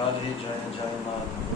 Radhe Jaya Jaya Madhava.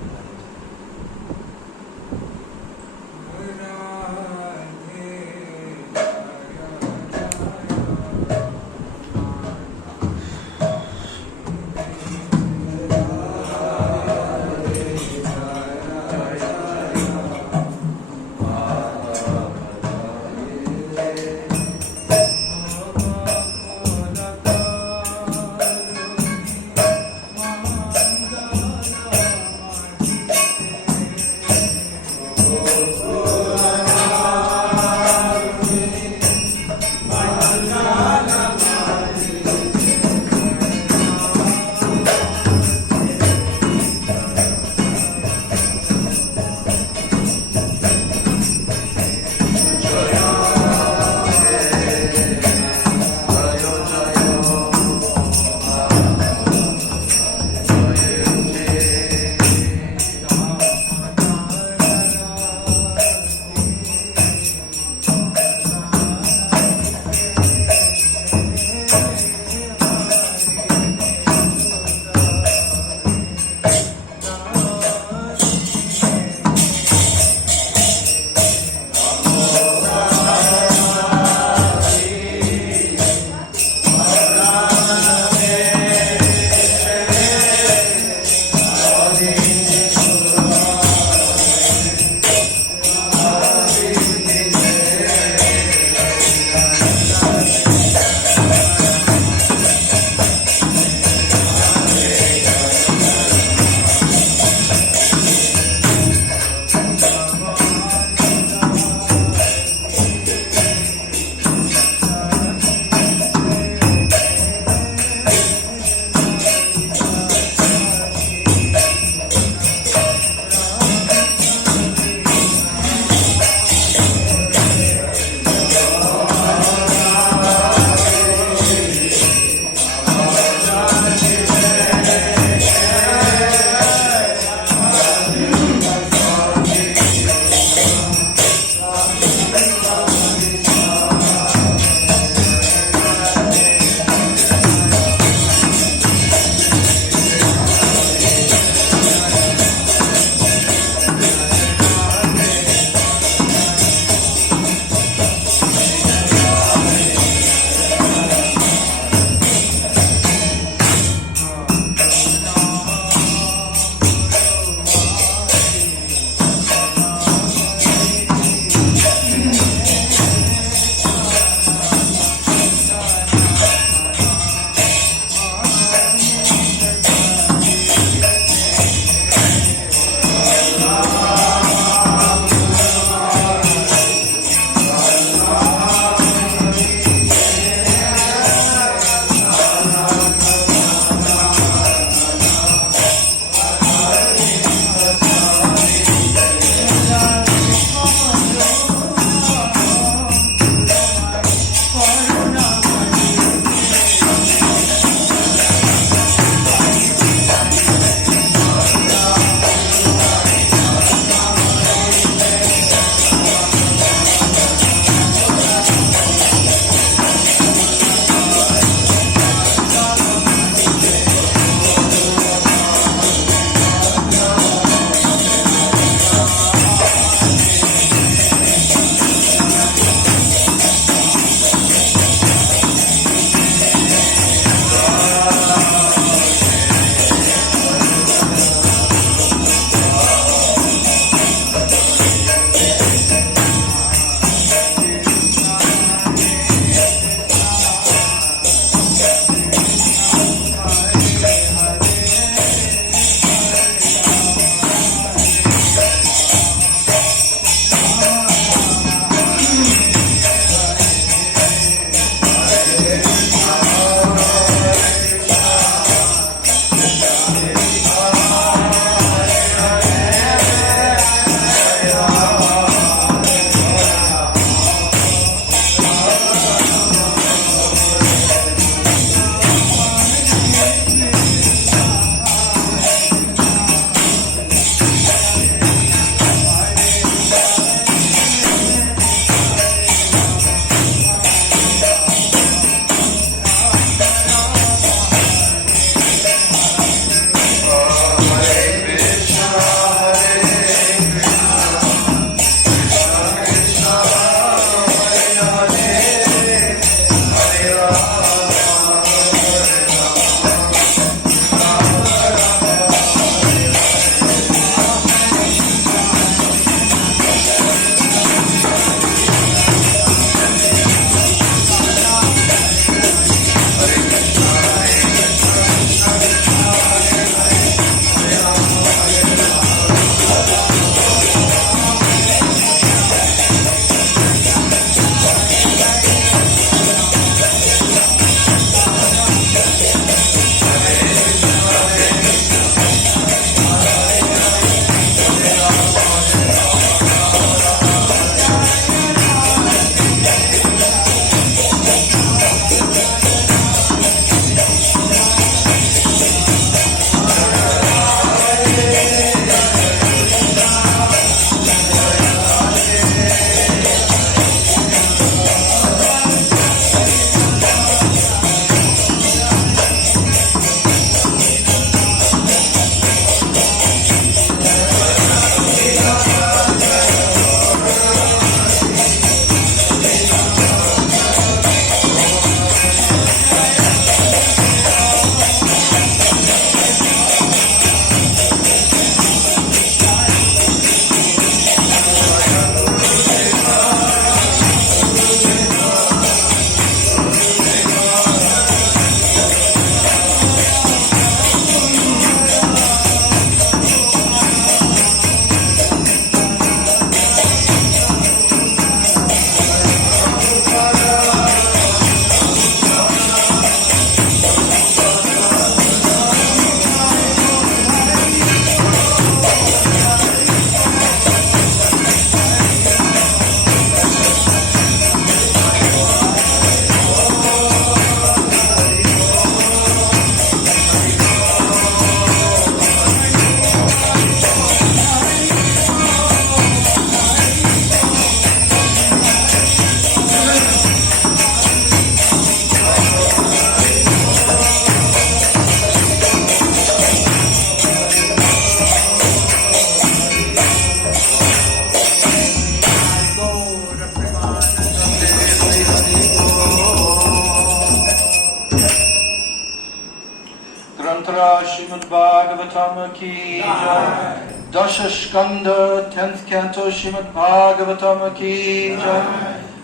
Srimad Bhagavatam ki jai. Dasha Skanda, 10th Canto Srimad Bhagavatam ki jai.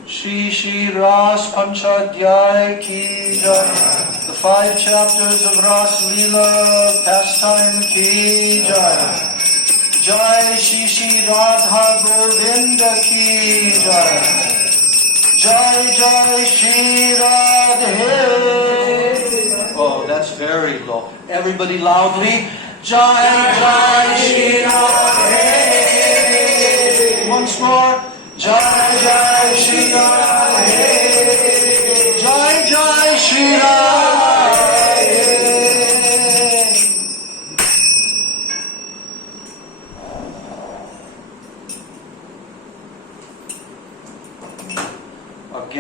Shri Ras Panchadhyay ki jai. The 5 chapters of Ras Leela pastime ki jai. Jai Shri Radha Govinda ki jai. Jai Jai Shri Radhe. Oh, that's very low. Everybody loudly. Jai Jai Shri Radhe. Once more. Jai Jai Shri Radhe. Jai Jai Shri Radhe.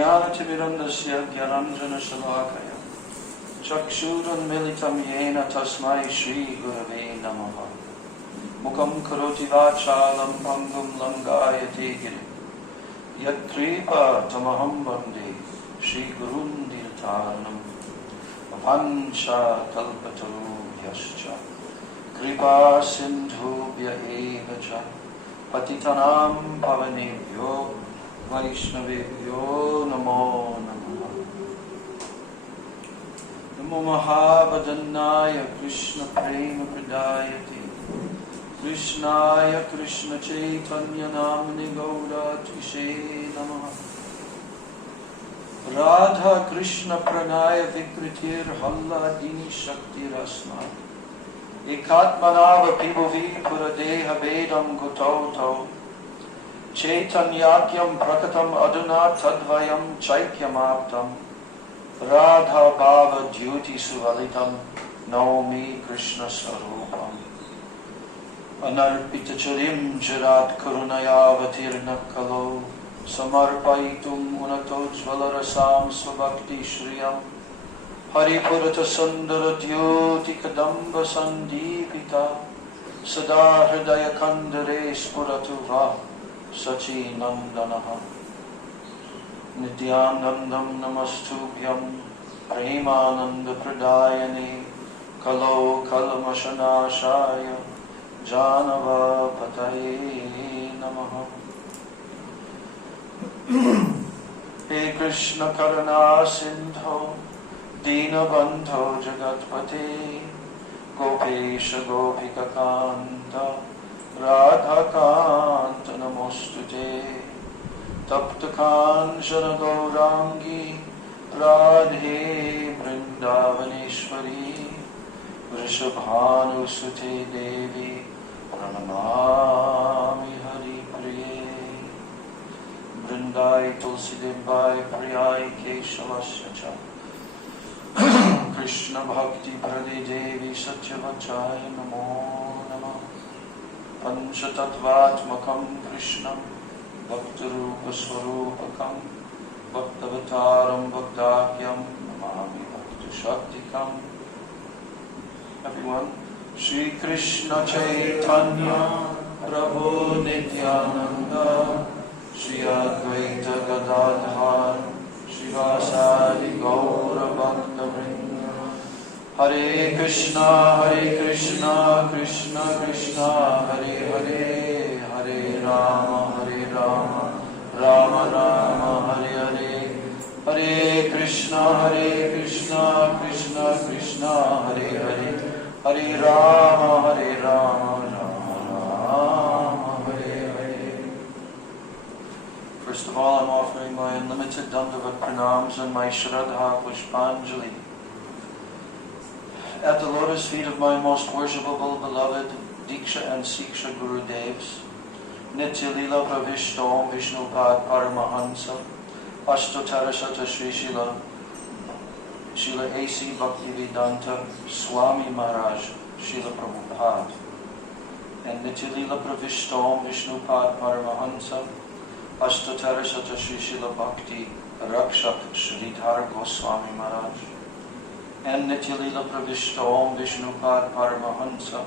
Ajnanatimirandasya Gyananjana Shalakaya Chakshuranmilitam Yena Tasmai Shri Gurave Namaha Mukam Karoti Vachalam Pangum Langayate Giri Yatkripa Tamaham Bande Shri Gurundirtaranam Apancha Kalpataru Yascha Kripa Sindhubhya Evacha Patitanam Pavanebhyo Vaishnavebhyo Namo Namaha Namo Mahabhadannaya Krishna Prema Pradayate Krishnaya Krishna Chaitanya Namani Gaura Tvishe Namaha Radha Krishna Pranaya Vikritir Halladini Shakti Rasma Ekatmanava Pibovi Puradeha Vedam Gotauto Chaitanyakyam Prakatam Aduna Tadvayam Chaikyamaptam Radha Bhava Dyuti Suvalitam Naomi Krishna Sarupam Anarpitacharim Jarat Karunayavatirna Kalo Samarpaitum Unatojvalarasam Svabhakti Shriyam Haripurata Sundara Dyuti Kadamba Sandipita Sada Hridaya Kandare Spuratuva Sachi Nandanaha Nityanandam Namastubhyam Premananda Pradayani Kalo Kalmashanashaya Janava Pataye Namaha He Krishna Karuna Sindho Dinabandho Jagatpate Gopesha Gopika Kanta Radha Kanta Namostute Tapta Kanchana Gaurangi Radhe Vrindavane Vrishabhanusute Devi Pranamami Hari Priye Vrindai Tulsi Devai Priyai Keshavasya Krishna Bhakti Prade Devi Satyavachai Namo Namah Panchatattvatmakam Krishnam Bhaktarupa Swarupakam Bhaktavataram Bhaktakyam Namami Bhakti Shaktikam. Everyone, Shri Krishna Chaitanya Prabhu Nityananda Shri Advaita Gadadhar Shri Vasadi Gaura Bhakta Vrinda Hare Krishna Krishna Krishna Hare Hare Hare Rama Rama Rama Hare Hare Hare Krishna Krishna Krishna Hare Hare Hare Rama Rama Rama Hare Hare. First of all, I'm offering my unlimited Dandavat Pranams and my Shraddha Pushpanjali at the lotus feet of my most worshipable, beloved Diksha and Siksha Guru Devs, Nitya Lila Pravishtom Vishnupad Paramahansa, Ashtotarashata Sri Srila A.C. Bhaktivedanta Swami Maharaj, Srila Prabhupada, and Nitya Lila Pravishtom Vishnupad Paramahansa, Ashtotarashata Sri Srila Bhakti Rakshak Sridhar Goswami Maharaj, and Nitya Lila Pravishta Om Vishnupad Paramahansa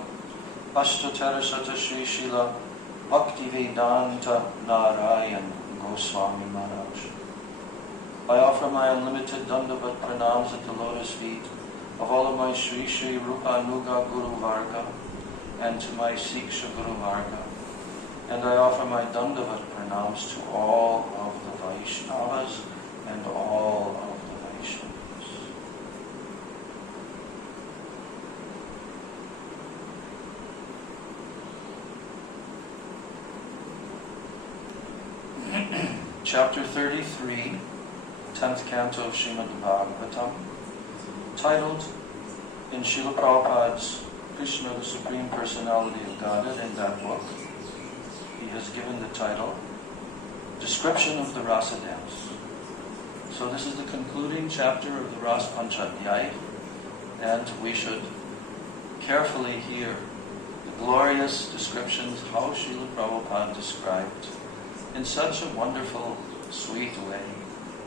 Ashtotarashata Sri Srila Bhaktivedanta Narayan Goswami Maharaj. I offer my unlimited Dandavat Pranams at the lotus feet of all of my Sri Sri Rupa Nuga Guru Varga and to my Siksha Guru Varga. And I offer my Dandavat Pranams to all of the Vaishnavas and all of the Vaishnavas. Chapter 33, 10th canto of Srimad Bhagavatam, titled in Srila Prabhupada's Krishna, the Supreme Personality of Godhead, in that book. He has given the title, Description of the Rasa Dance. So this is the concluding chapter of the Ras Panchadhyaya, and we should carefully hear the glorious descriptions how Srila Prabhupada described in such a wonderful, sweet way,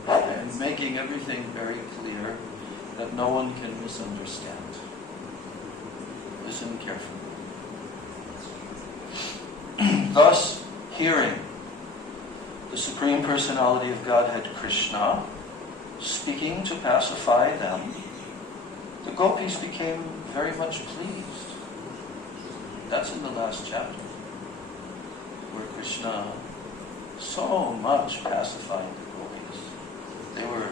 and making everything very clear that no one can misunderstand. Listen carefully. Thus, hearing the Supreme Personality of Godhead Krishna speaking to pacify them, the gopis became very much pleased. That's in the last chapter, where Krishna so much pacified the gopis. They were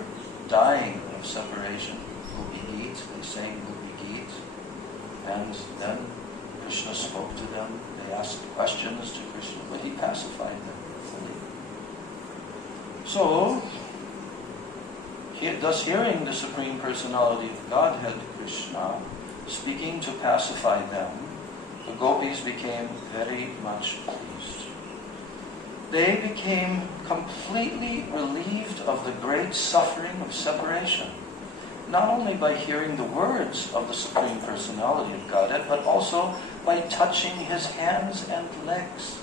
dying of separation. Gopi Geet, they sang Gopi Geet, and then Krishna spoke to them. They asked questions to Krishna, but he pacified them fully. So, thus hearing the Supreme Personality of Godhead Krishna speaking to pacify them, the gopis became very much pleased. They became completely relieved of the great suffering of separation, not only by hearing the words of the Supreme Personality of Godhead, but also by touching his hands and legs.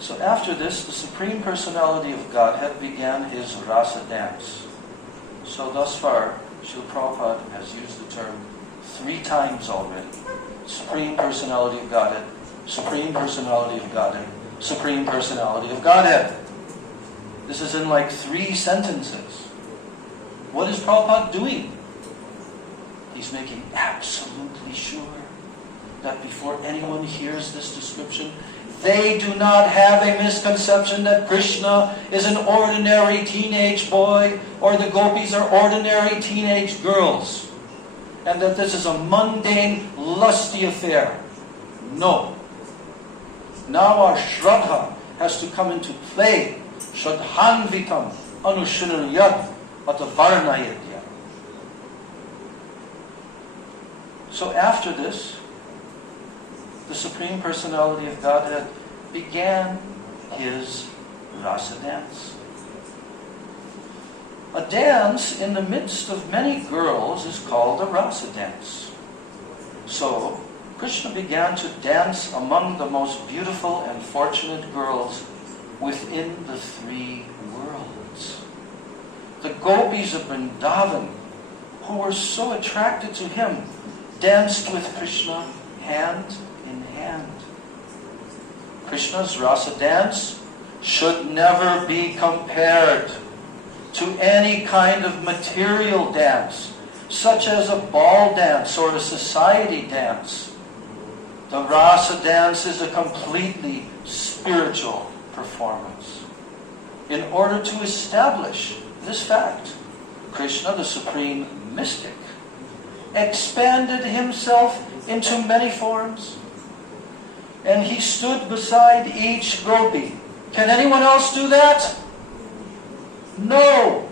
So after this, the Supreme Personality of Godhead began his rasa dance. So thus far, Srila Prabhupada has used the term 3 times already. Supreme Personality of Godhead, Supreme Personality of Godhead, Supreme Personality of Godhead. This is in like 3 sentences. What is Prabhupada doing? He's making absolutely sure that before anyone hears this description, they do not have a misconception that Krishna is an ordinary teenage boy or the gopis are ordinary teenage girls, and that this is a mundane, lusty affair. No. Now our Shraddha has to come into play. Shraddhanvitam anushinayat atavarnayatya. So after this, the Supreme Personality of Godhead began his rasa dance. A dance in the midst of many girls is called a rasa dance. So, Krishna began to dance among the most beautiful and fortunate girls within the three worlds. The gopis of Vrindavan, who were so attracted to him, danced with Krishna hand in hand. Krishna's rasa dance should never be compared to any kind of material dance, such as a ball dance or a society dance. The rasa dance is a completely spiritual performance. In order to establish this fact, Krishna, the supreme mystic, expanded himself into many forms, and he stood beside each gopi. Can anyone else do that? No,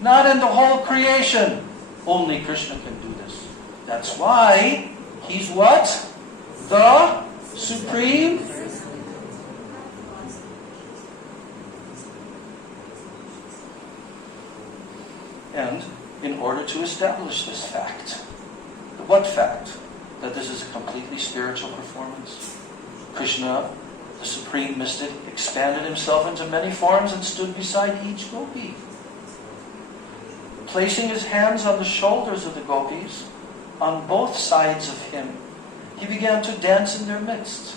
not in the whole creation. Only Krishna can do this. That's why he's what? The supreme. And in order to establish this fact, what fact? That this is a completely spiritual performance. Krishna, the supreme mystic, expanded himself into many forms and stood beside each gopi. Placing his hands on the shoulders of the gopis, on both sides of him, he began to dance in their midst.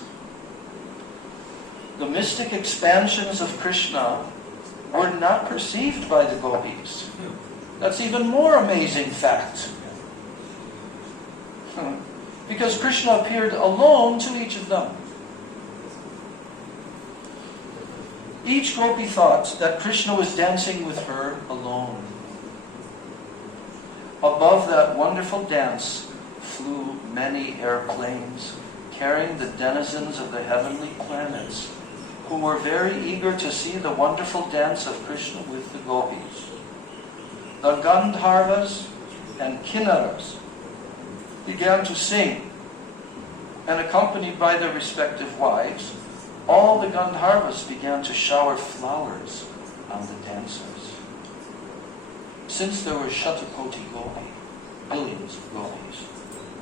The mystic expansions of Krishna were not perceived by the gopis. That's even more amazing fact. Because Krishna appeared alone to each of them. Each gopi thought that Krishna was dancing with her alone. Above that wonderful dance flew many airplanes carrying the denizens of the heavenly planets, who were very eager to see the wonderful dance of Krishna with the gopis. The Gandharvas and Kinnaras began to sing, and accompanied by their respective wives, all the Gandharvas began to shower flowers on the dancers. Since there were Shatakoti Gopi, billions of gopis,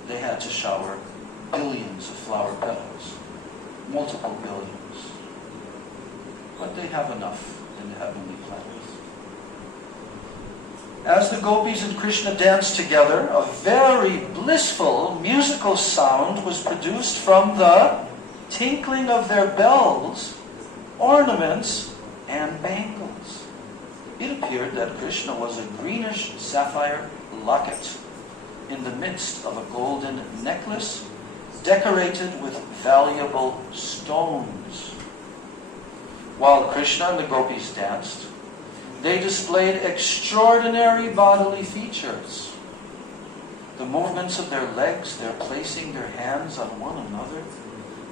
they had to shower billions of flower petals, multiple billions. But they have enough in the heavenly planets. As the gopis and Krishna danced together, a very blissful musical sound was produced from the tinkling of their bells, ornaments, and bangles. It appeared that Krishna was a greenish sapphire locket in the midst of a golden necklace decorated with valuable stones. While Krishna and the gopis danced, they displayed extraordinary bodily features. The movements of their legs, their placing their hands on one another,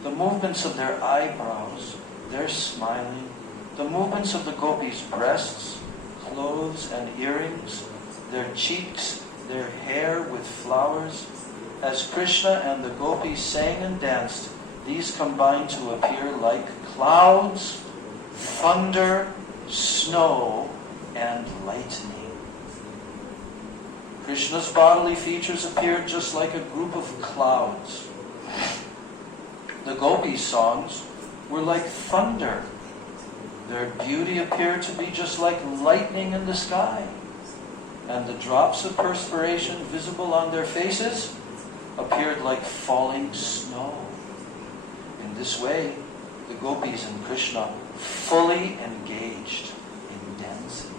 the movements of their eyebrows, their smiling, the movements of the gopis' breasts, clothes and earrings, their cheeks, their hair with flowers. As Krishna and the gopis sang and danced, these combined to appear like clouds, thunder, snow, and lightning. Krishna's bodily features appeared just like a group of clouds. The gopis' songs were like thunder. Their beauty appeared to be just like lightning in the sky. And the drops of perspiration visible on their faces appeared like falling snow. In this way, the gopis and Krishna fully engaged in dancing.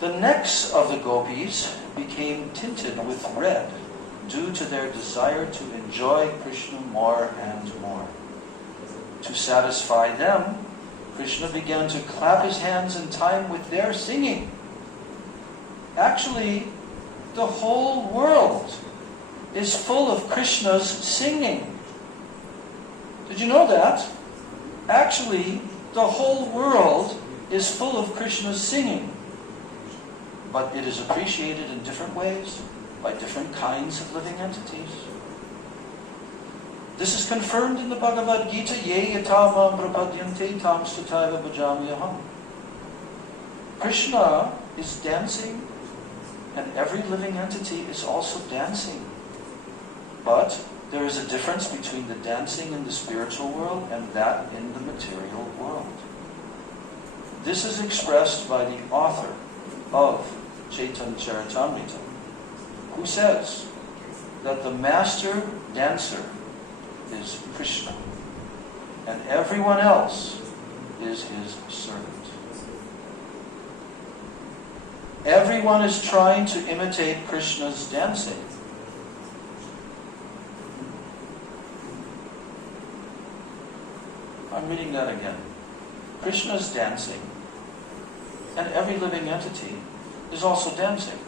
The necks of the gopis became tinted with red due to their desire to enjoy Krishna more and more. To satisfy them, Krishna began to clap his hands in time with their singing. Actually, the whole world is full of Krishna's singing. Did you know that? Actually, the whole world is full of Krishna's singing. But it is appreciated in different ways. by different kinds of living entities. This is confirmed in the Bhagavad Gita, Ye yata mam prapadyante tam stataiva bhajamyaham. Krishna is dancing, and every living entity is also dancing. But there is a difference between the dancing in the spiritual world and that in the material world. This is expressed by the author of Chaitanya Charitamrita, who says that the master dancer is Krishna, and everyone else is his servant. Everyone is trying to imitate Krishna's dancing. I'm reading that again. Krishna is dancing, and every living entity is also dancing.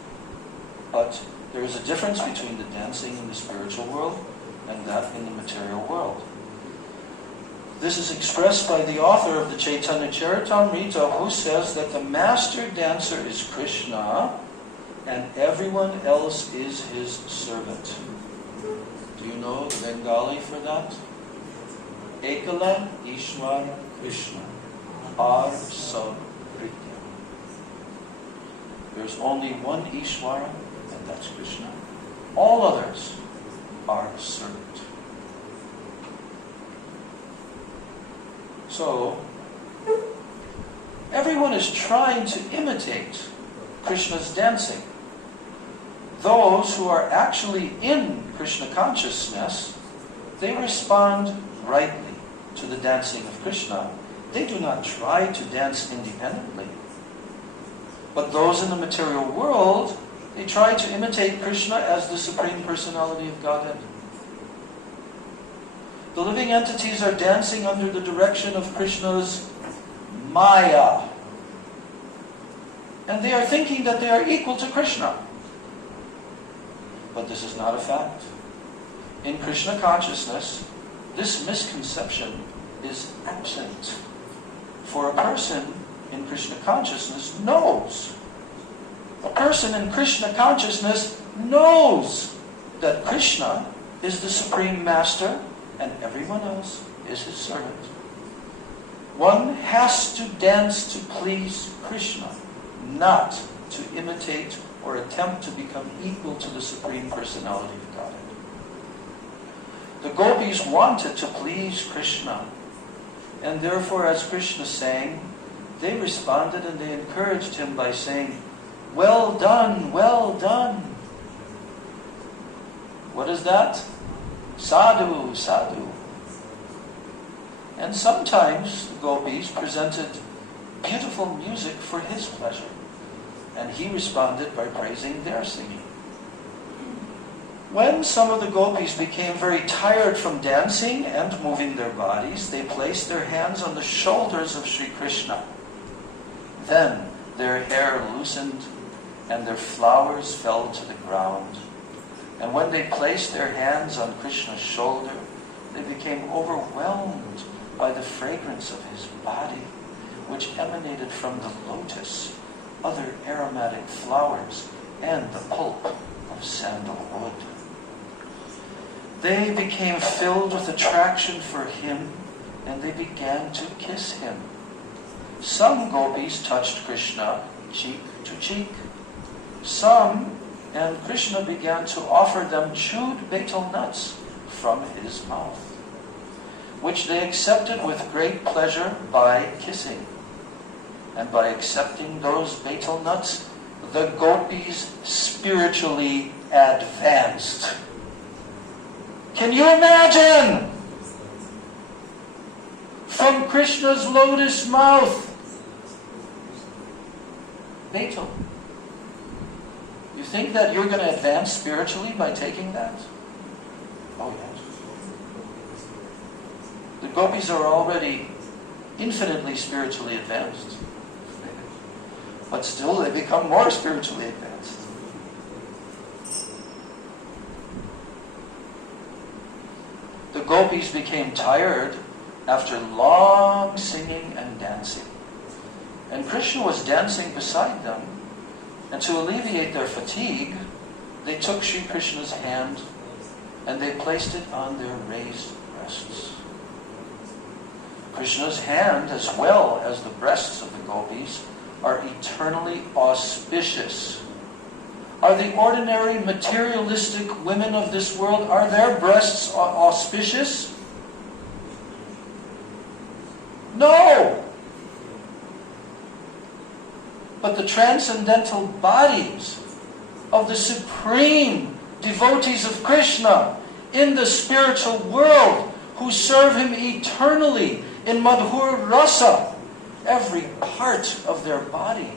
But there is a difference between the dancing in the spiritual world and that in the material world. This is expressed by the author of the Chaitanya Charitamrita, who says that the master dancer is Krishna and everyone else is his servant. Do you know the Bengali for that? Ekala Ishwara Krishna Ar Sab Pritya. There's only one Ishwara, and that's Krishna. All others are servant. So, everyone is trying to imitate Krishna's dancing. Those who are actually in Krishna consciousness, they respond rightly to the dancing of Krishna. They do not try to dance independently. But those in the material world, they try to imitate Krishna as the Supreme Personality of Godhead. The living entities are dancing under the direction of Krishna's Maya. And they are thinking that they are equal to Krishna. But this is not a fact. In Krishna consciousness, this misconception is absent. For a person in Krishna consciousness knows. A person in Krishna consciousness knows that Krishna is the Supreme Master and everyone else is his servant. One has to dance to please Krishna, not to imitate or attempt to become equal to the Supreme Personality of Godhead. The gopis wanted to please Krishna, and therefore, as Krishna sang, they responded and they encouraged him by saying, "Well done, well done." What is that? Sadhu, sadhu. And sometimes the gopis presented beautiful music for his pleasure, and he responded by praising their singing. When some of the gopis became very tired from dancing and moving their bodies, they placed their hands on the shoulders of Sri Krishna. Then their hair loosened and their flowers fell to the ground. And when they placed their hands on Krishna's shoulder, they became overwhelmed by the fragrance of his body, which emanated from the lotus, other aromatic flowers, and the pulp of sandalwood. They became filled with attraction for him, and they began to kiss him. Some gopis touched Krishna cheek to cheek. Some, and Krishna began to offer them chewed betel nuts from his mouth, which they accepted with great pleasure by kissing. And by accepting those betel nuts, the gopis spiritually advanced. Can you imagine? From Krishna's lotus mouth, betel. You think that you're going to advance spiritually by taking that? Oh yes. The gopis are already infinitely spiritually advanced. But still they become more spiritually advanced. The gopis became tired after long singing and dancing. And Krishna was dancing beside them. And to alleviate their fatigue, they took Sri Krishna's hand and they placed it on their raised breasts. Krishna's hand, as well as the breasts of the gopis, are eternally auspicious. Are the ordinary materialistic women of this world, are their breasts auspicious? No! But the transcendental bodies of the supreme devotees of Krishna in the spiritual world who serve Him eternally in Madhur Rasa, every part of their body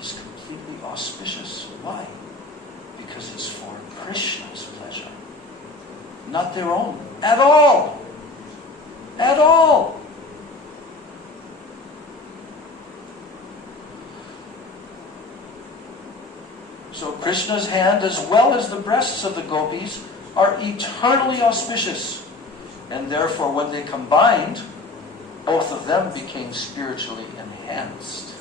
is completely auspicious. Why? Because it's for Krishna's pleasure, not their own at all. At all. So Krishna's hand, as well as the breasts of the gopis, are eternally auspicious. And therefore, when they combined, both of them became spiritually enhanced.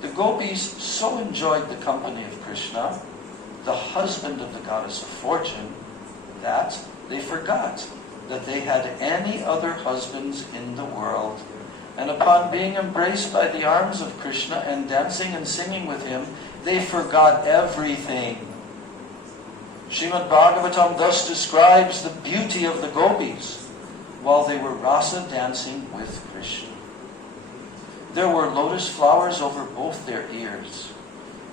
The gopis so enjoyed the company of Krishna, the husband of the goddess of fortune, that they forgot that they had any other husbands in the world. And upon being embraced by the arms of Krishna and dancing and singing with him, they forgot everything. Srimad Bhagavatam thus describes the beauty of the gopis while they were rasa dancing with Krishna. There were lotus flowers over both their ears,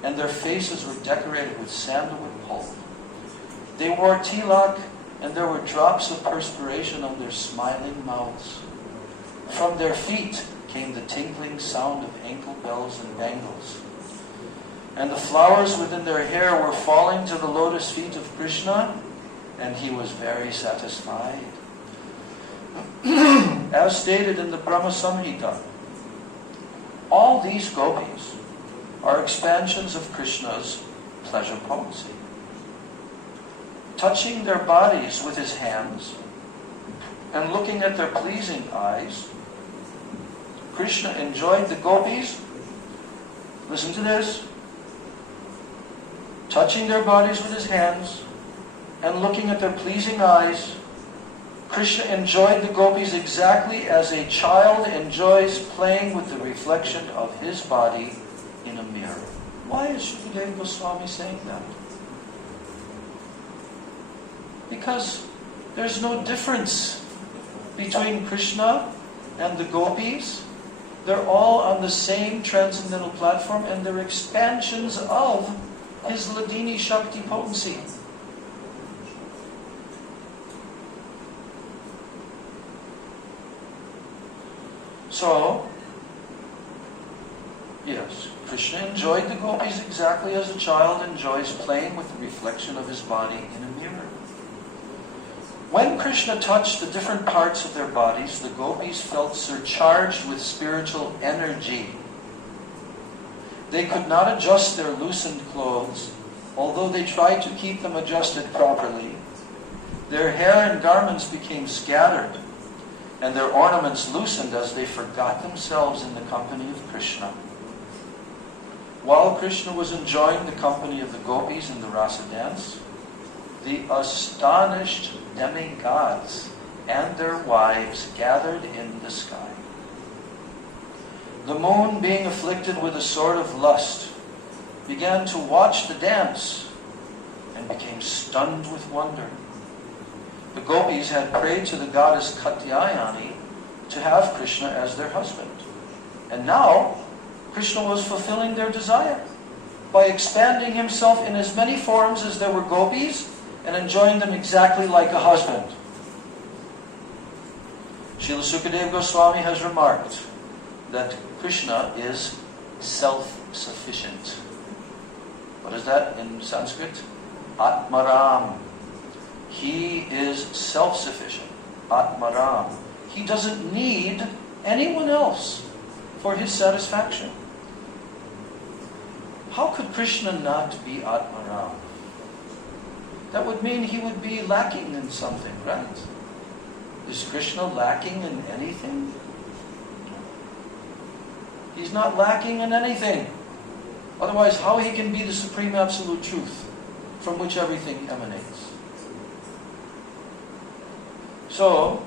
and their faces were decorated with sandalwood pulp. They wore tilak, and there were drops of perspiration on their smiling mouths. From their feet came the tinkling sound of ankle bells and bangles. And the flowers within their hair were falling to the lotus feet of Krishna, and he was very satisfied. As stated in the Brahma Samhita, all these gopis are expansions of Krishna's pleasure potency. Touching their bodies with his hands and looking at their pleasing eyes, Krishna enjoyed the gopis. Listen to this. Touching their bodies with his hands and looking at their pleasing eyes, Krishna enjoyed the gopis exactly as a child enjoys playing with the reflection of his body in a mirror. Why is Shukadeva Goswami saying that? Because there's no difference between Krishna and the gopis. They're all on the same transcendental platform, and they're expansions of his Ladini Shakti potency. So, yes, Krishna enjoyed the gopis exactly as a child enjoys playing with the reflection of his body in a mirror. When Krishna touched the different parts of their bodies, the gopis felt surcharged with spiritual energy. They could not adjust their loosened clothes, although they tried to keep them adjusted properly. Their hair and garments became scattered, and their ornaments loosened as they forgot themselves in the company of Krishna. While Krishna was enjoying the company of the gopis in the rasa dance, the astonished demigods and their wives gathered in the sky. The moon, being afflicted with a sort of lust, began to watch the dance and became stunned with wonder. The gopis had prayed to the goddess Katyayani to have Krishna as their husband. And now, Krishna was fulfilling their desire by expanding himself in as many forms as there were gopis and enjoying them exactly like a husband. Srila Sukadeva Goswami has remarked that Krishna is self-sufficient. What is that in Sanskrit? Atmaram. He is self-sufficient. Atmaram. He doesn't need anyone else for his satisfaction. How could Krishna not be Atmaram? That would mean he would be lacking in something, right? Is Krishna lacking in anything? He's not lacking in anything. Otherwise, how he can be the supreme absolute truth? from which everything emanates. So,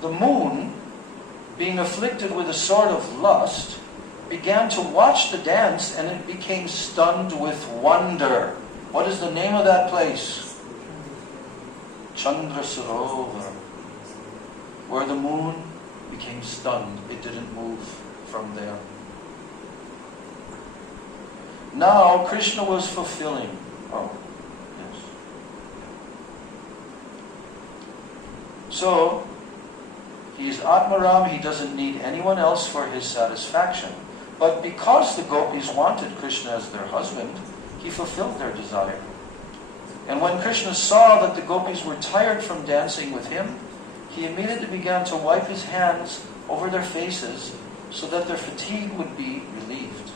the moon, being afflicted with a sort of lust, began to watch the dance, and it became stunned with wonder. What is the name of that place? Chandra Sarovar, where the moon became stunned. It didn't move from there. Now Krishna was fulfilling. Oh, yes. So, he is Atmaram, he doesn't need anyone else for his satisfaction. But because the gopis wanted Krishna as their husband, he fulfilled their desire. And when Krishna saw that the gopis were tired from dancing with him, he immediately began to wipe his hands over their faces so that their fatigue would be relieved.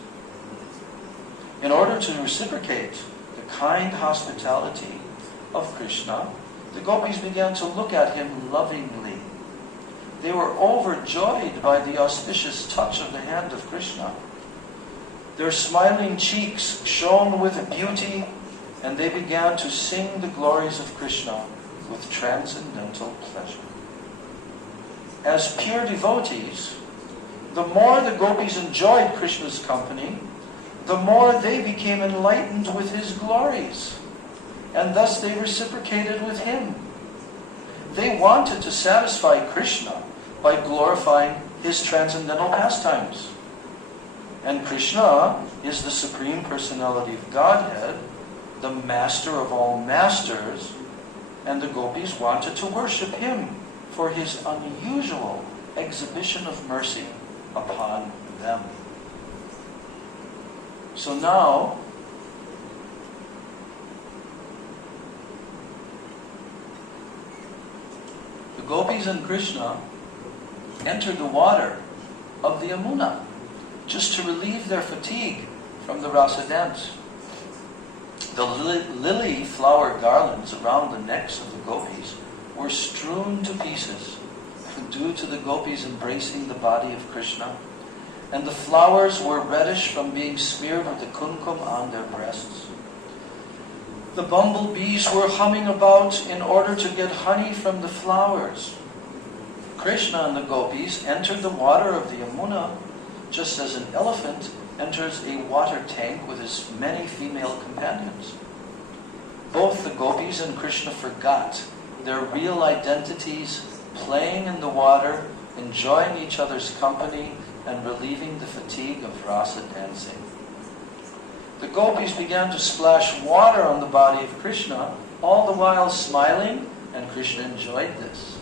In order to reciprocate the kind hospitality of Krishna, the gopis began to look at him lovingly. They were overjoyed by the auspicious touch of the hand of Krishna. Their smiling cheeks shone with beauty, and they began to sing the glories of Krishna with transcendental pleasure. As pure devotees, the more the gopis enjoyed Krishna's company, the more they became enlightened with his glories, and thus they reciprocated with him. They wanted to satisfy Krishna by glorifying his transcendental pastimes. And Krishna is the Supreme Personality of Godhead, the Master of all masters, and the gopis wanted to worship him for his unusual exhibition of mercy upon them. So now, the gopis and Krishna entered the water of the Yamuna just to relieve their fatigue from the rasa dance. The lily flower garlands around the necks of the gopis were strewn to pieces due to the gopis embracing the body of Krishna, and the flowers were reddish from being smeared with the kumkum on their breasts. The bumblebees were humming about in order to get honey from the flowers. Krishna and the gopis entered the water of the Yamuna just as an elephant enters a water tank with his many female companions. Both the gopis and Krishna forgot their real identities, playing in the water, enjoying each other's company, and relieving the fatigue of rasa dancing. The gopis began to splash water on the body of Krishna, all the while smiling, and Krishna enjoyed this.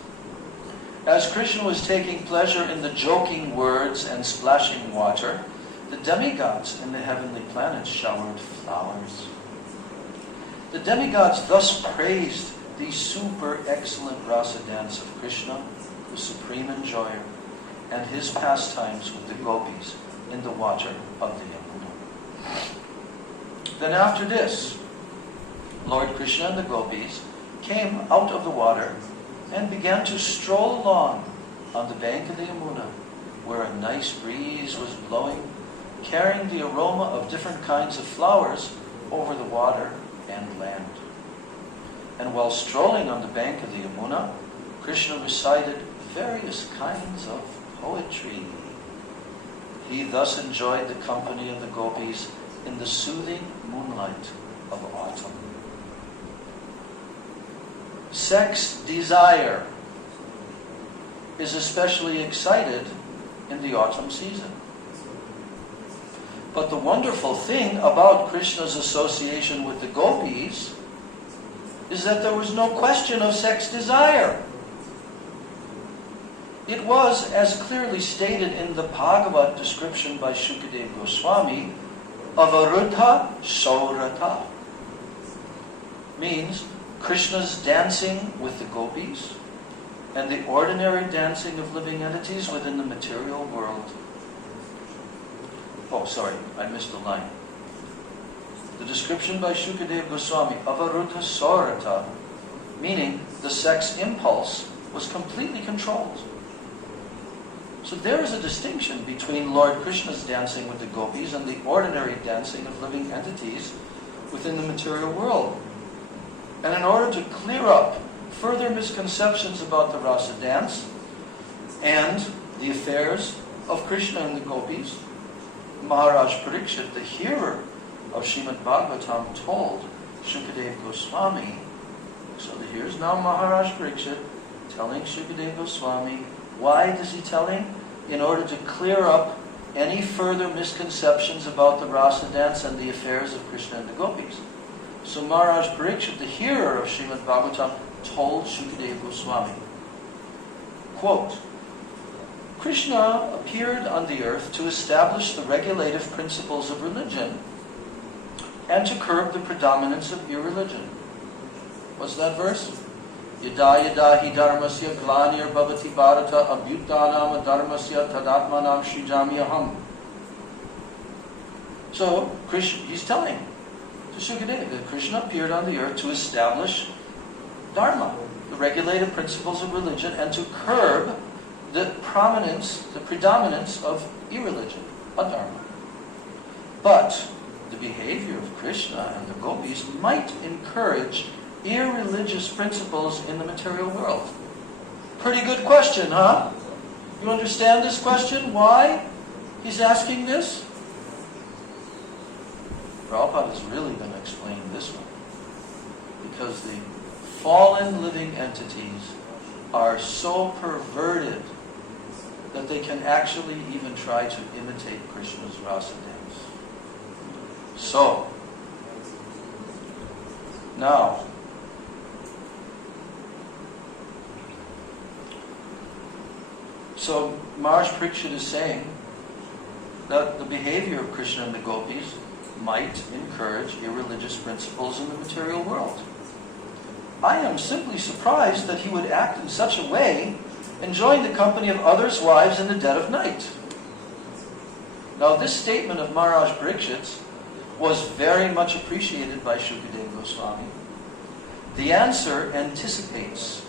As Krishna was taking pleasure in the joking words and splashing water, the demigods in the heavenly planets showered flowers. The demigods thus praised the super excellent rasa dance of Krishna, the supreme enjoyer, and his pastimes with the gopis in the water of the Yamuna. Then after this, Lord Krishna and the gopis came out of the water and began to stroll along on the bank of the Yamuna, where a nice breeze was blowing, carrying the aroma of different kinds of flowers over the water and land. And while strolling on the bank of the Yamuna, Krishna recited various kinds of poetry. He thus enjoyed the company of the gopis in the soothing moonlight of autumn. Sex desire is especially excited in the autumn season. But the wonderful thing about Krishna's association with the gopis is that there was no question of sex desire. It was, as clearly stated in the Bhagavad description by Shukadeva Goswami, Avarudha Saurata. Means Krishna's dancing with the gopis and the ordinary dancing of living entities within the material world. Oh, sorry, I missed a line. The description by Shukadeva Goswami, Avarudha Saurata, meaning the sex impulse was completely controlled. So there is a distinction between Lord Krishna's dancing with the gopis and the ordinary dancing of living entities within the material world. And in order to clear up further misconceptions about the rasa dance and the affairs of Krishna and the gopis, Maharaj Parikshit, the hearer of Srimad Bhagavatam, told Shukadeva Goswami. So here's now Maharaj Parikshit telling Shukadeva Goswami. Why does he tell him? In order to clear up any further misconceptions about the rasa dance and the affairs of Krishna and the gopis. So Maharaj Parikshit, the hearer of Srimad Bhagavatam, told Shukadeva Goswami, quote, Krishna appeared on the earth to establish the regulative principles of religion and to curb the predominance of irreligion. What's that verse? Yada yada hi dharmasya glanir bhavati bharata abhyutanam dharmasya tadatmanam srijami aham. So, he's telling to Shukadeva that Krishna appeared on the earth to establish dharma, the regulative principles of religion, and to curb the predominance of irreligion, adharma. But the behavior of Krishna and the gopis might encourage irreligious principles in the material world. Pretty good question, huh? You understand this question? Why he's asking this? Prabhupada is really going to explain this one. Because the fallen living entities are so perverted that they can actually even try to imitate Krishna's rasa dance. So, now, Maharaj Parikshit is saying that the behavior of Krishna and the gopis might encourage irreligious principles in the material world. I am simply surprised that he would act in such a way, enjoying the company of others' wives in the dead of night. Now, this statement of Maharaj Parikshit's was very much appreciated by Shukadeva Goswami. The answer anticipates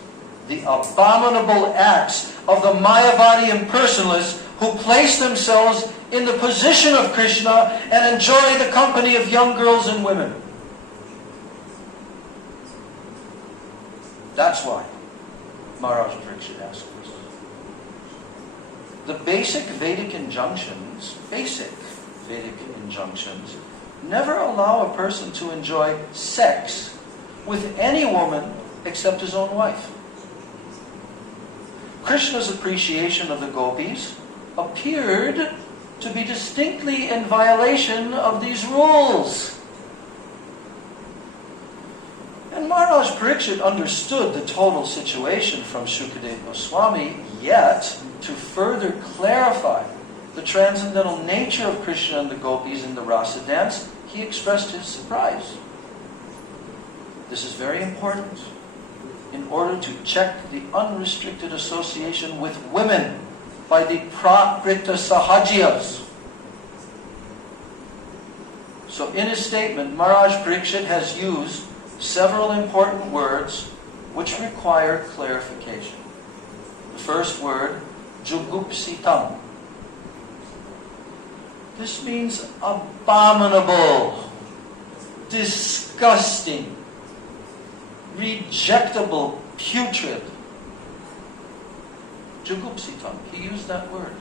the abominable acts of the Mayavadi impersonalists who place themselves in the position of Krishna and enjoy the company of young girls and women. That's why Maharaj Parikshit asked this. The basic Vedic injunctions, never allow a person to enjoy sex with any woman except his own wife. Krishna's appreciation of the gopis appeared to be distinctly in violation of these rules. And Maharaj Parikshit understood the total situation from Shukadeva Goswami, yet to further clarify the transcendental nature of Krishna and the gopis in the rasa dance, he expressed his surprise. This is very important in order to check the unrestricted association with women by the prakrita sahajyas. So in his statement, Maharaj Parikshit has used several important words which require clarification. The first word, jugupsitam. This means abominable, disgusting, rejectable, putrid. Jugupsitam. He used that word.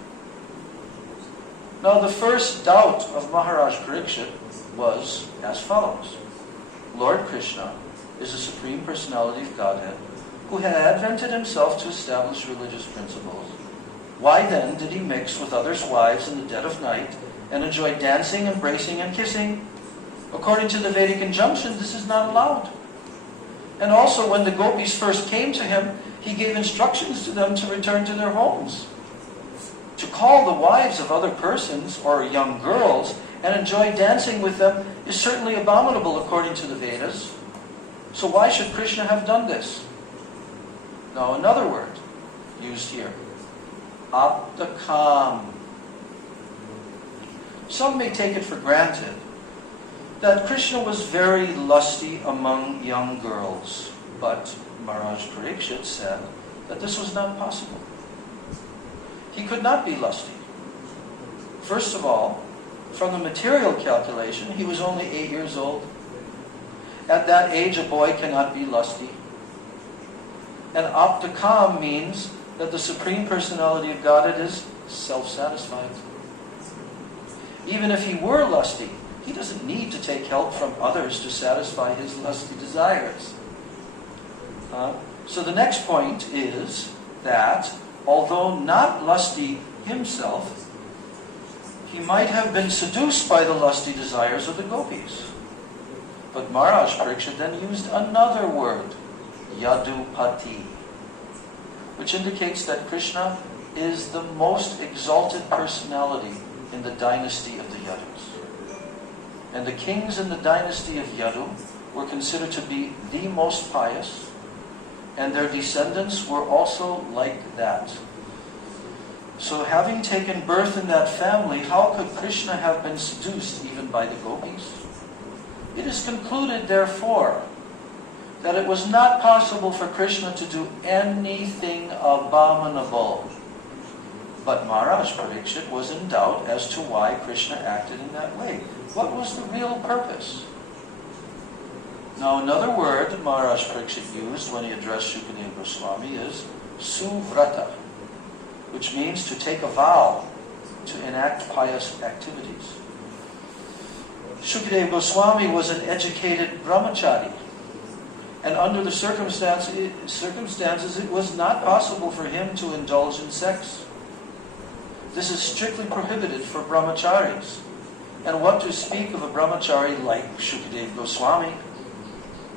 Now the first doubt of Maharaj Parikshit was as follows. Lord Krishna is the Supreme Personality of Godhead who had advented himself to establish religious principles. Why then did he mix with others' wives in the dead of night and enjoy dancing, embracing, and kissing? According to the Vedic injunction, this is not allowed. And also, when the gopis first came to him, he gave instructions to them to return to their homes. To call the wives of other persons or young girls and enjoy dancing with them is certainly abominable according to the Vedas. So why should Krishna have done this? Now, another word used here, aptakam. Some may take it for granted that Krishna was very lusty among young girls, but Maharaj Parikshit said that this was not possible. He could not be lusty. First of all, from the material calculation, he was only 8 years old. At that age, a boy cannot be lusty. And aptakam means that the Supreme Personality of Godhead is self-satisfied. Even if he were lusty, he doesn't need to take help from others to satisfy his lusty desires. So the next point is that, although not lusty himself, he might have been seduced by the lusty desires of the gopis. But Maharaj Parikshit then used another word, Yadupati, which indicates that Krishna is the most exalted personality in the dynasty of the Yadus. And the kings in the dynasty of Yadu were considered to be the most pious, and their descendants were also like that. So having taken birth in that family, how could Krishna have been seduced even by the gopis? It is concluded, therefore, that it was not possible for Krishna to do anything abominable. But Maharaj Parikshit was in doubt as to why Krishna acted in that way. What was the real purpose? Now, another word Maharaj Parikshit used when he addressed Shukadeva Goswami is suvrata, which means to take a vow to enact pious activities. Shukadeva Goswami was an educated brahmachari, and under the circumstances it was not possible for him to indulge in sex. This is strictly prohibited for brahmacharis. And what to speak of a brahmachari like Shukadeva Goswami?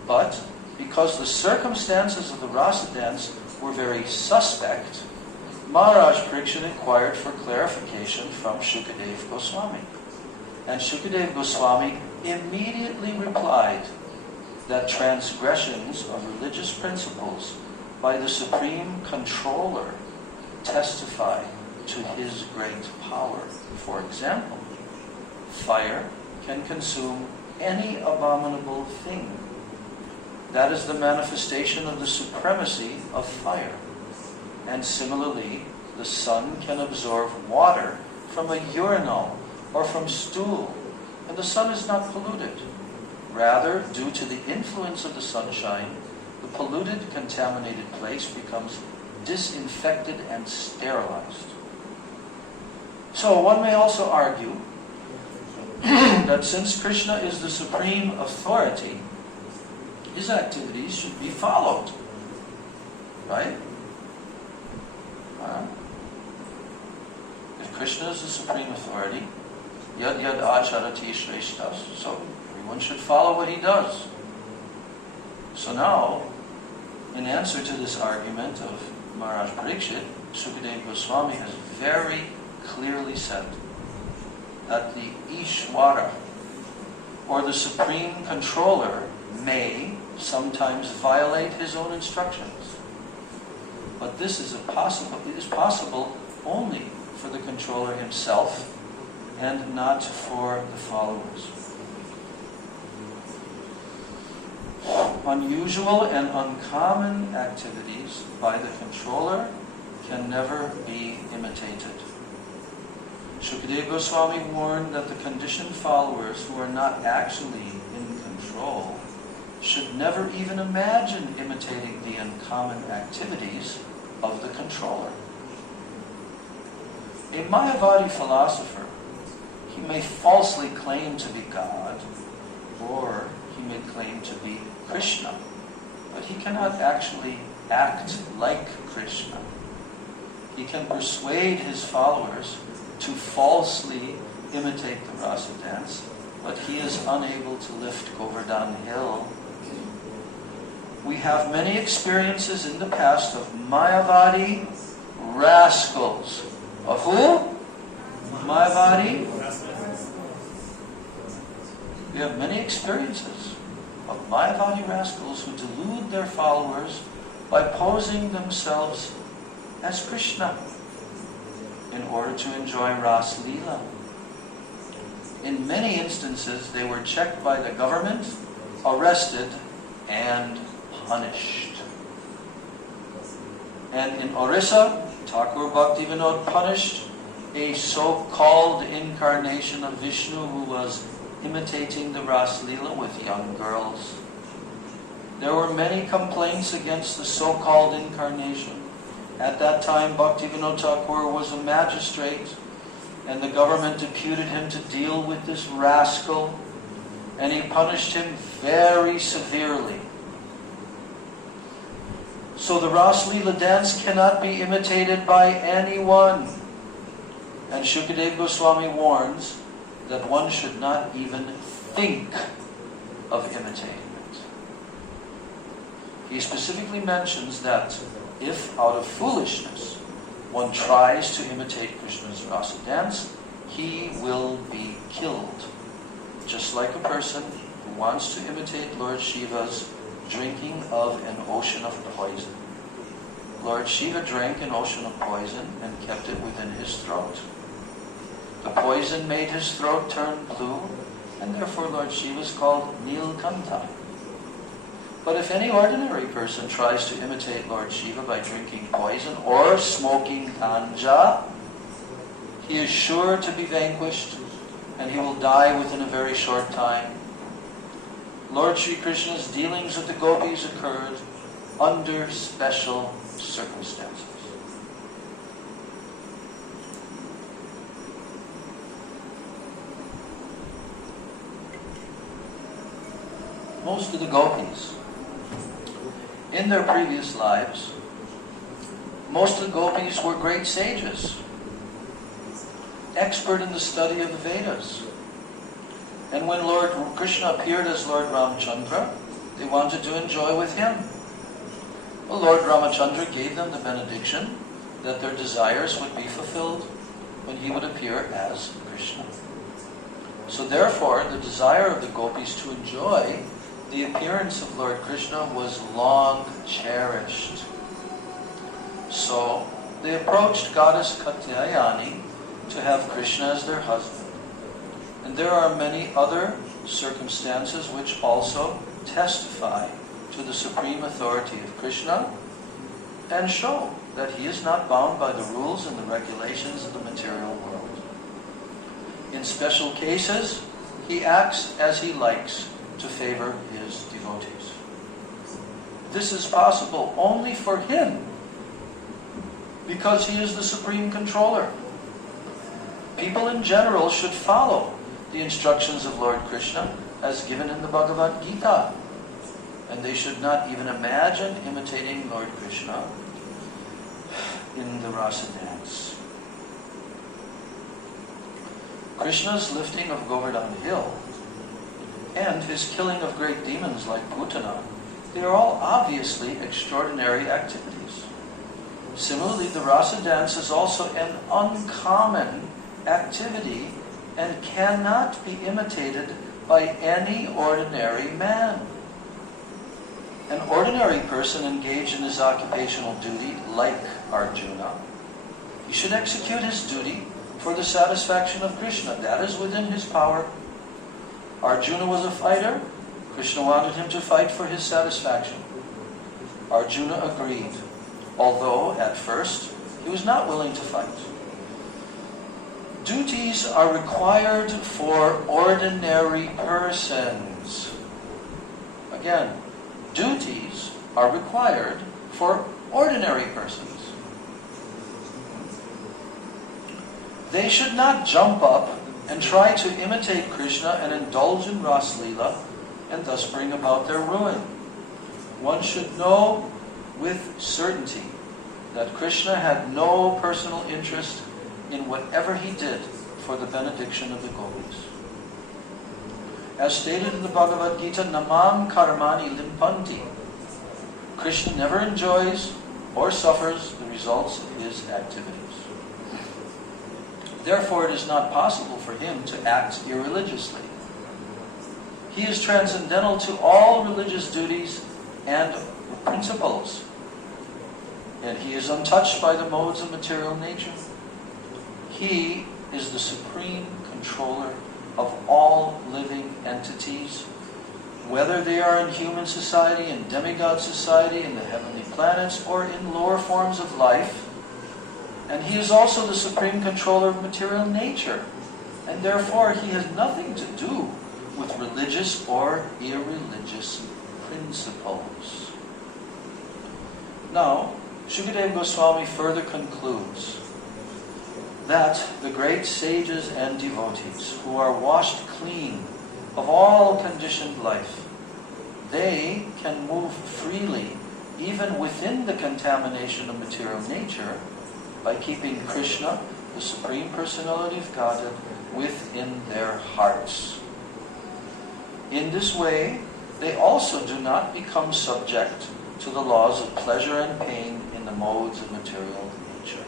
But because the circumstances of the rasa dance were very suspect, Maharaj Parikshit inquired for clarification from Shukadeva Goswami. And Shukadeva Goswami immediately replied that transgressions of religious principles by the Supreme Controller testify to his great power. For example, fire can consume any abominable thing. That is the manifestation of the supremacy of fire. And similarly, the sun can absorb water from a urinal or from stool, and the sun is not polluted. Rather, due to the influence of the sunshine, the polluted, contaminated place becomes disinfected and sterilized. So one may also argue that since Krishna is the supreme authority, his activities should be followed. Right? If Krishna is the supreme authority, yad yad acharati shreshtas, so everyone should follow what he does. So now, in answer to this argument of Maharaj Parikshit, Shukadeva Goswami has very clearly said that the Ishwara, or the Supreme Controller, may sometimes violate his own instructions. But it is possible only for the controller himself and not for the followers. Unusual and uncommon activities by the controller can never be imitated. Shukadeva Goswami warned that the conditioned followers who are not actually in control should never even imagine imitating the uncommon activities of the controller. A Mayavadi philosopher, he may falsely claim to be God, or he may claim to be Krishna, but he cannot actually act like Krishna. He can persuade his followers to falsely imitate the rasa dance, but he is unable to lift Govardhan hill. We have many experiences in the past of Mayavadi rascals. Of who? Mayavadi? We have many experiences of Mayavadi rascals who delude their followers by posing themselves as Krishna in order to enjoy Ras Leela. In many instances, they were checked by the government, arrested, and punished. And in Orissa, Thakur Bhaktivinoda punished a so-called incarnation of Vishnu who was imitating the Ras Leela with young girls. There were many complaints against the so-called incarnation. At that time, Bhaktivinoda Thakur was a magistrate, and the government deputed him to deal with this rascal, and he punished him very severely. So the Ras Leela dance cannot be imitated by anyone. And Shukadeva Goswami warns that one should not even think of imitating it. He specifically mentions that if out of foolishness one tries to imitate Krishna's rasa dance, he will be killed. Just like a person who wants to imitate Lord Shiva's drinking of an ocean of poison. Lord Shiva drank an ocean of poison and kept it within his throat. The poison made his throat turn blue, and therefore Lord Shiva is called Nilkantha. But if any ordinary person tries to imitate Lord Shiva by drinking poison or smoking ganja, he is sure to be vanquished, and he will die within a very short time. Lord Sri Krishna's dealings with the gopis occurred under special circumstances. Most of the gopis, in their previous lives, most of the gopis were great sages, expert in the study of the Vedas. And when Lord Krishna appeared as Lord Ramachandra, they wanted to enjoy with him. Well, Lord Ramachandra gave them the benediction that their desires would be fulfilled when he would appear as Krishna. So therefore, the desire of the gopis to enjoy the appearance of Lord Krishna was long cherished. So they approached Goddess Katyayani to have Krishna as their husband. And there are many other circumstances which also testify to the supreme authority of Krishna and show that he is not bound by the rules and the regulations of the material world. In special cases, he acts as he likes to favor his devotees. This is possible only for him because he is the supreme controller. People in general should follow the instructions of Lord Krishna as given in the Bhagavad Gita. And they should not even imagine imitating Lord Krishna in the rasa dance. Krishna's lifting of Govardhan Hill and his killing of great demons like Putana, they are all obviously extraordinary activities. Similarly, the rasa dance is also an uncommon activity and cannot be imitated by any ordinary man. An ordinary person engaged in his occupational duty, like Arjuna, he should execute his duty for the satisfaction of Krishna. That is within his power. Arjuna was a fighter. Krishna wanted him to fight for his satisfaction. Arjuna agreed, although at first he was not willing to fight. Duties are required for ordinary persons. Again, duties are required for ordinary persons. They should not jump up and try to imitate Krishna and indulge in Ras Leela and thus bring about their ruin. One should know with certainty that Krishna had no personal interest in whatever he did for the benediction of the gopis. As stated in the Bhagavad Gita, Namam karmani limpanti. Krishna never enjoys or suffers the results of his activities. Therefore, it is not possible for him to act irreligiously. He is transcendental to all religious duties and principles, and he is untouched by the modes of material nature. He is the supreme controller of all living entities, whether they are in human society, in demigod society, in the heavenly planets, or in lower forms of life. And he is also the supreme controller of material nature. And therefore, he has nothing to do with religious or irreligious principles. principles. Now, Shukadeva Goswami further concludes that the great sages and devotees who are washed clean of all conditioned life, they can move freely even within the contamination of material nature by keeping Krishna, the Supreme Personality of Godhead, within their hearts. In this way, they also do not become subject to the laws of pleasure and pain in the modes of material nature.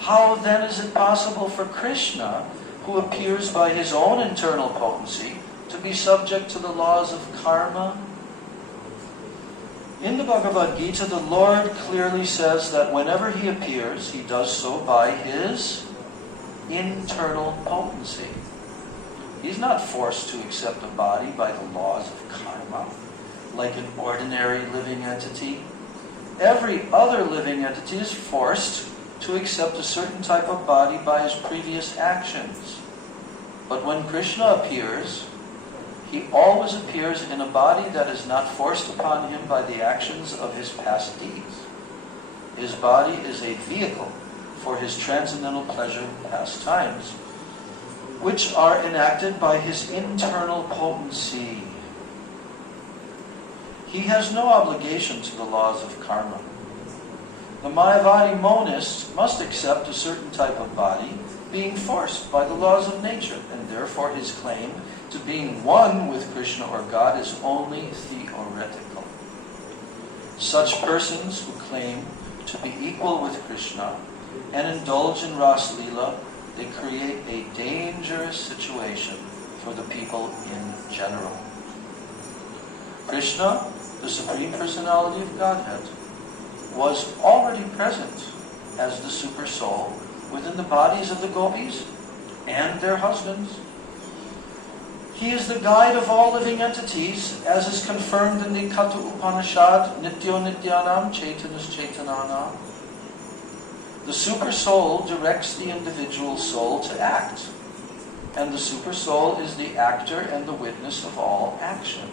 How then is it possible for Krishna, who appears by his own internal potency, to be subject to the laws of karma? In the Bhagavad Gita, the Lord clearly says that whenever he appears, he does so by his internal potency. He's not forced to accept a body by the laws of karma, like an ordinary living entity. Every other living entity is forced to accept a certain type of body by his previous actions. But when Krishna appears, he always appears in a body that is not forced upon him by the actions of his past deeds. His body is a vehicle for his transcendental pleasure pastimes, which are enacted by his internal potency. He has no obligation to the laws of karma. The Mayavadi monist must accept a certain type of body, being forced by the laws of nature, and therefore his claim to being one with Krishna or God is only theoretical. Such persons who claim to be equal with Krishna and indulge in Ras Leela, they create a dangerous situation for the people in general. Krishna, the Supreme Personality of Godhead, was already present as the Super Soul within the bodies of the gopis and their husbands. He is the guide of all living entities, as is confirmed in the Katha Upanishad, Nityo Nityanam Chaitanas Chaitananam. The Super Soul directs the individual soul to act, and the Super Soul is the actor and the witness of all action.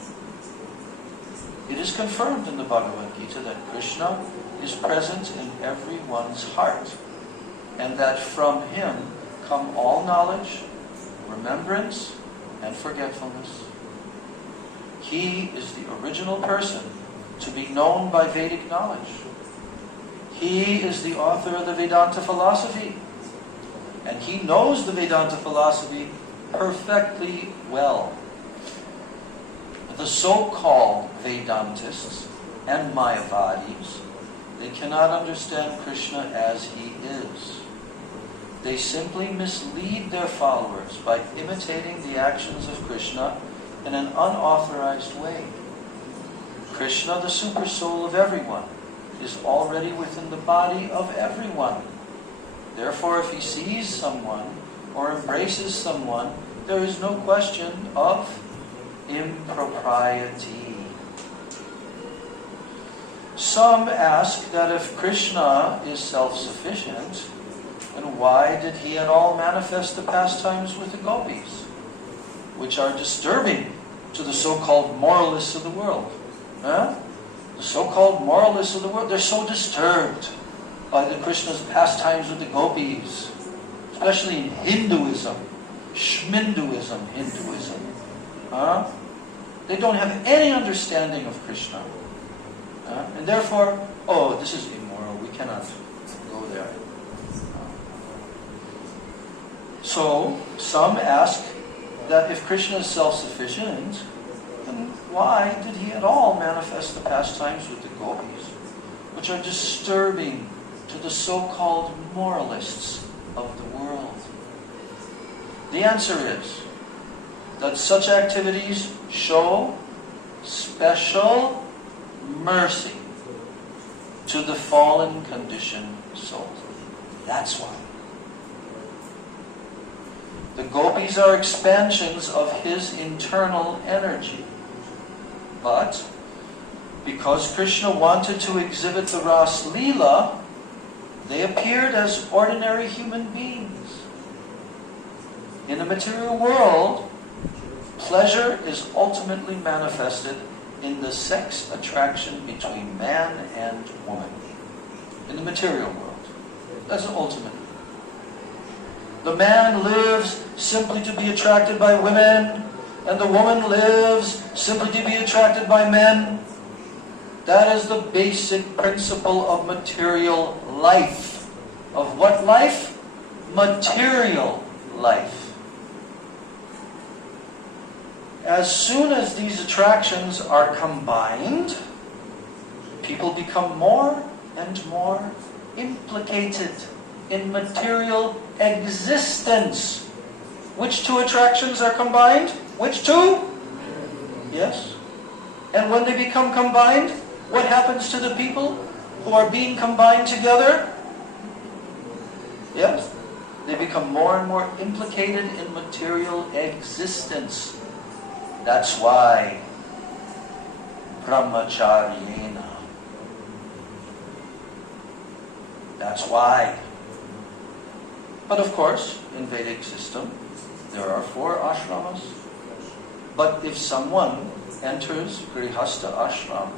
It is confirmed in the Bhagavad Gita that Krishna is present in everyone's heart, and that from him come all knowledge, remembrance, and forgetfulness. He is the original person to be known by Vedic knowledge. He is the author of the Vedanta philosophy, and he knows the Vedanta philosophy perfectly well. The so-called Vedantists and Mayavadis, they cannot understand Krishna as he is. They simply mislead their followers by imitating the actions of Krishna in an unauthorized way. Krishna, the Super Soul of everyone, is already within the body of everyone. Therefore, if he sees someone or embraces someone, there is no question of impropriety. Some ask that if Krishna is self-sufficient, then why did he at all manifest the pastimes with the gopis, which are disturbing to the so-called moralists of the world? The so-called moralists of the world, they're so disturbed by the Krishna's pastimes with the gopis, especially in Hinduism, Shminduism, Hinduism. They don't have any understanding of Krishna. And therefore, this is immoral, we cannot go there. So, some ask that if Krishna is self-sufficient, then why did he at all manifest the pastimes with the gopis, which are disturbing to the so-called moralists of the world? The answer is that such activities show special mercy to the fallen conditioned soul. That's why. The gopis are expansions of his internal energy. But because Krishna wanted to exhibit the Ras Leela, they appeared as ordinary human beings. In the material world, pleasure is ultimately manifested in the sex attraction between man and woman in the material world. That's the ultimate. The man lives simply to be attracted by women, and the woman lives simply to be attracted by men. That is the basic principle of material life. Of what life? Material life. As soon as these attractions are combined, people become more and more implicated in material existence. Which two attractions are combined? Which two? Yes. And when they become combined, what happens to the people who are being combined together? Yes. They become more and more implicated in material existence. That's why brahmacharyena. That's why. But of course, in Vedic system, there are 4 ashramas. But if someone enters Grihastha ashram,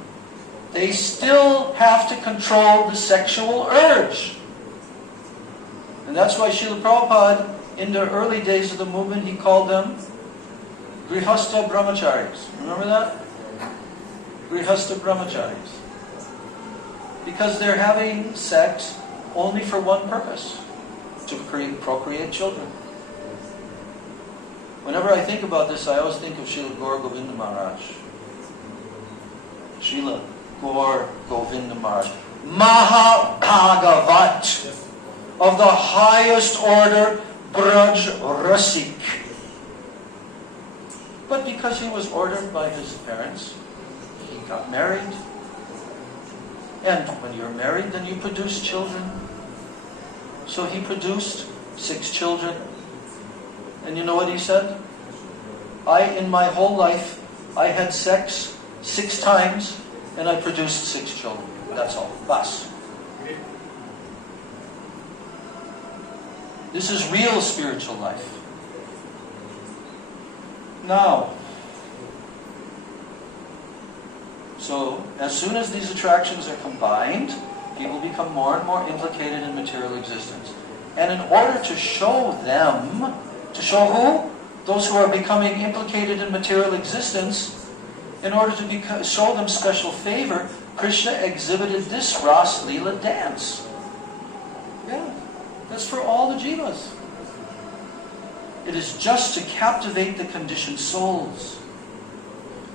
they still have to control the sexual urge. And that's why Srila Prabhupada, in the early days of the movement, he called them Grihastha brahmacharis. Remember that? Grihastha brahmacharis. Because they're having sex only for one purpose, to procreate children. Whenever I think about this, I always think of Srila Gaur Govinda Maharaj. Srila Gaur Govinda Maharaj. Mahabhagavat, of the highest order, Braj Rasik. But because he was ordered by his parents, he got married. And when you're married, then you produce children. So he produced 6 children. And you know what he said? In my whole life, I had sex 6 times, and I produced 6 children. That's all. Bas. This is real spiritual life. Now, so as soon as these attractions are combined, people become more and more implicated in material existence. And in order to show them, to show who? Those who are becoming implicated in material existence, in order to show them special favor, Krishna exhibited this Ras Leela dance. Yeah, that's for all the jivas. It is just to captivate the conditioned souls.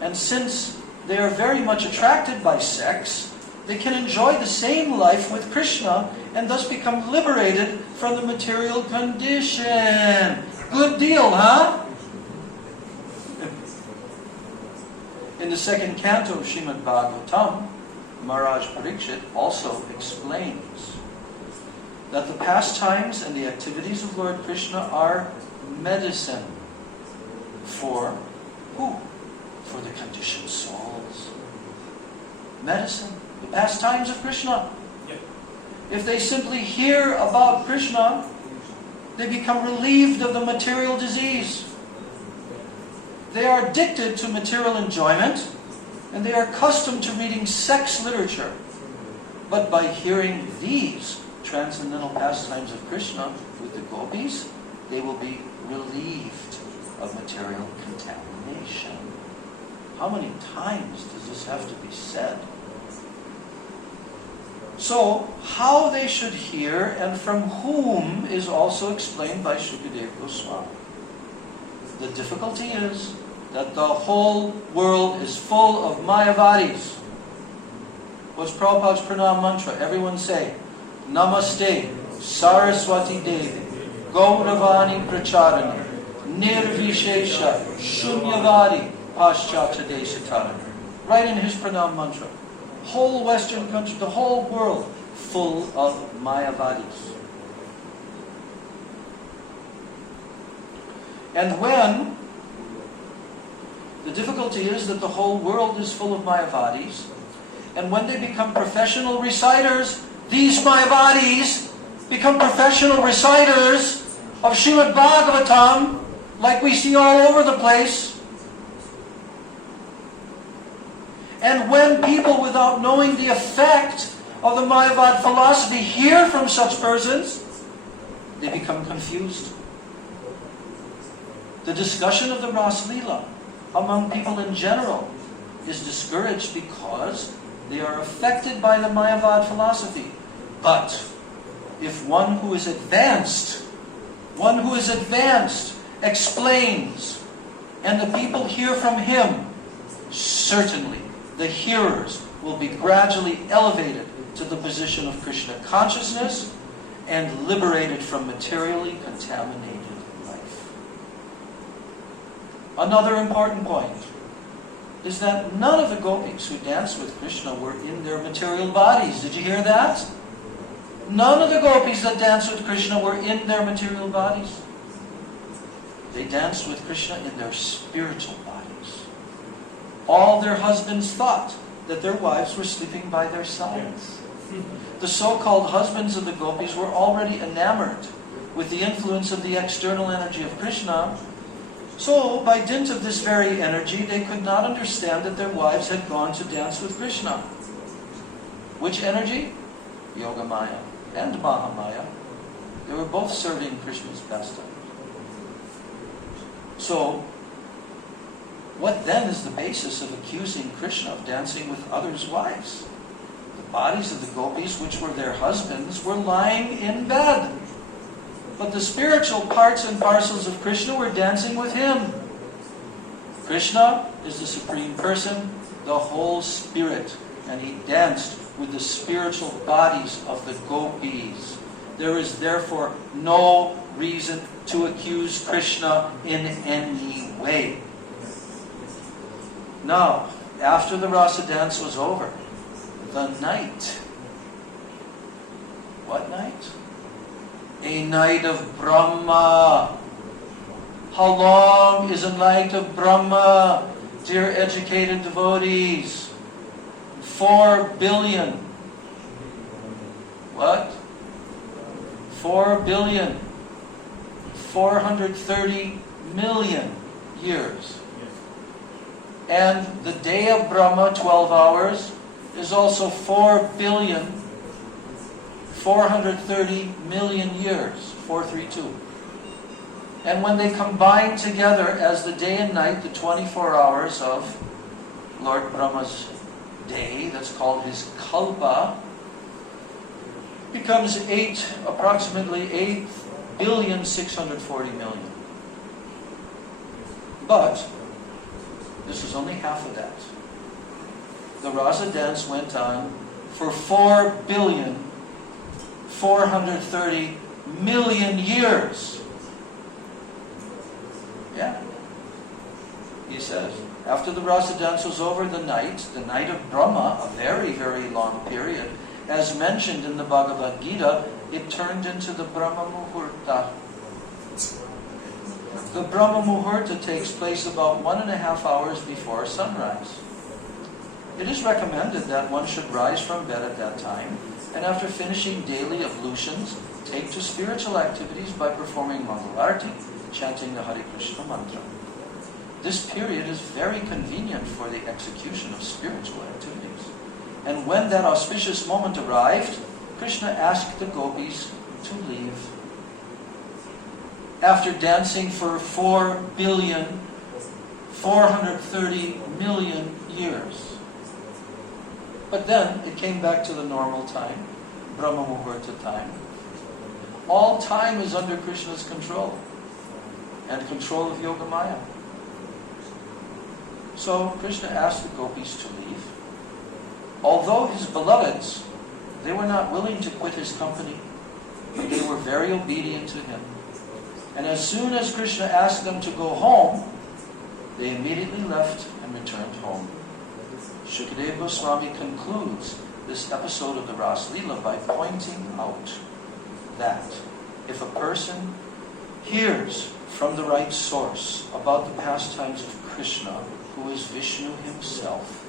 And since they are very much attracted by sex, they can enjoy the same life with Krishna and thus become liberated from the material condition. Good deal, huh? In the 2nd canto of Srimad Bhagavatam, Maharaj Parikshit also explains that the pastimes and the activities of Lord Krishna are medicine for who? For the conditioned souls. Medicine. The pastimes of Krishna. If they simply hear about Krishna, they become relieved of the material disease. They are addicted to material enjoyment, and they are accustomed to reading sex literature. But by hearing these transcendental pastimes of Krishna with the gopis, they will be relieved of material contamination. How many times does this have to be said? So, how they should hear and from whom is also explained by Shukadeva Goswami. The difficulty is that the whole world is full of Mayavadis. What's Prabhupada's pranam mantra? Everyone say, Namaste, Saraswati Devi, Gauravani Pracharani, Nirvishesha, Shunyavadi, Paschata Deshatarani. Right in his pranam mantra. Whole Western country, the whole world, full of Mayavadis. And when the difficulty is that the whole world is full of Mayavadis, and when they become professional reciters, these Mayavadis become professional reciters of Srimad Bhagavatam, like we see all over the place. And when people, without knowing the effect of the Mayavad philosophy, hear from such persons, they become confused. The discussion of the Ras Leela among people in general is discouraged because they are affected by the Mayavad philosophy. But if one who is advanced explains, and the people hear from him, certainly the hearers will be gradually elevated to the position of Krishna consciousness and liberated from materially contaminated life. Another important point is that none of the gopis who danced with Krishna were in their material bodies. Did you hear that? None of the gopis that danced with Krishna were in their material bodies. They danced with Krishna in their spiritual bodies. All their husbands thought that their wives were sleeping by their sides. The so-called husbands of the gopis were already enamored with the influence of the external energy of Krishna. So, by dint of this very energy, they could not understand that their wives had gone to dance with Krishna. Which energy? Yogamaya and Mahamaya. They were both serving Krishna's pastimes. So, what then is the basis of accusing Krishna of dancing with others' wives? The bodies of the gopis, which were their husbands, were lying in bed. But the spiritual parts and parcels of Krishna were dancing with him. Krishna is the Supreme Person, the whole Spirit, and he danced with the spiritual bodies of the gopis. There is therefore no reason to accuse Krishna in any way. Now, after the rasa dance was over, the night. What night? A night of Brahma. How long is a night of Brahma, dear educated devotees? 4 billion. What? 4 billion. 430 million years. And the day of Brahma, 12 hours, is also 4 billion, 430 million years, 432. And when they combine together as the day and night, the 24 hours of Lord Brahma's day, that's called his kalpa, becomes approximately 8,640,000,000. But this is only half of that. The rasa dance went on for 4,430,000,000 years. Yeah. He says, after the rasa dance was over, the night of Brahma, a very, very long period, as mentioned in the Bhagavad Gita, it turned into the Brahma Muhurta. The Brahma Muhurta takes place about 1.5 hours before sunrise. It is recommended that one should rise from bed at that time, and after finishing daily ablutions, take to spiritual activities by performing Mangalarti, chanting the Hare Krishna mantra. This period is very convenient for the execution of spiritual activities. And when that auspicious moment arrived, Krishna asked the gopis to leave. After dancing for 4,430,000,000 years. But then it came back to the normal time, Brahma Muhurta time. All time is under Krishna's control and control of Yogamaya. So Krishna asked the gopis to leave. Although his beloveds, they were not willing to quit his company, but they were very obedient to him. And as soon as Krishna asked them to go home, they immediately left and returned home. Shukadeva Goswami concludes this episode of the Ras Leela by pointing out that if a person hears from the right source about the pastimes of Krishna, who is Vishnu himself,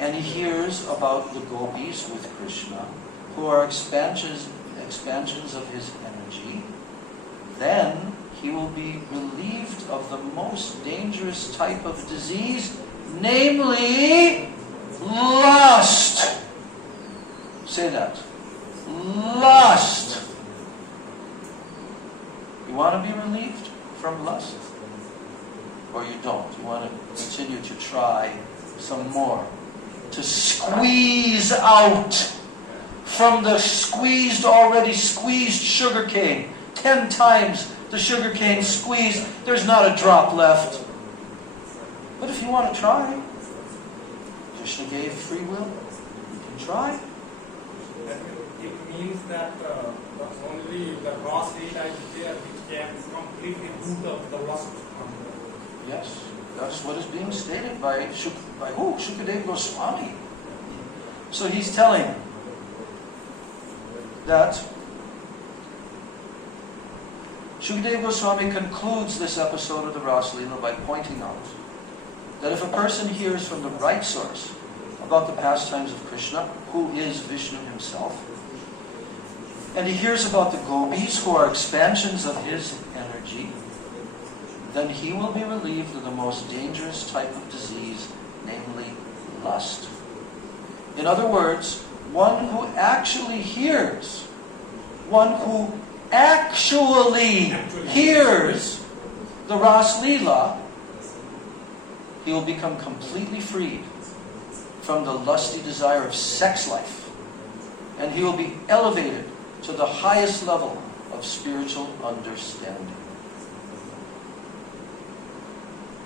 and he hears about the gopis with Krishna, who are expansions of his energy, then he will be relieved of the most dangerous type of disease, namely to squeeze out from the already squeezed sugar cane, 10 times the sugar cane squeezed, there's not a drop left. But if you want to try, Krishna gave free will. You can try. It means that only the Rasa Leela is there which can completely root up the lust. Yes, that's what is being stated by who? Shukadeva Goswami. So he's telling that Shukadeva Goswami concludes this episode of the Rasa Leela by pointing out that if a person hears from the right source about the pastimes of Krishna, who is Vishnu himself, and he hears about the gopis, who are expansions of his energy, then he will be relieved of the most dangerous type of disease, namely lust. In other words, one who actually hears the Ras Leela, he will become completely freed from the lusty desire of sex life, and he will be elevated to the highest level of spiritual understanding.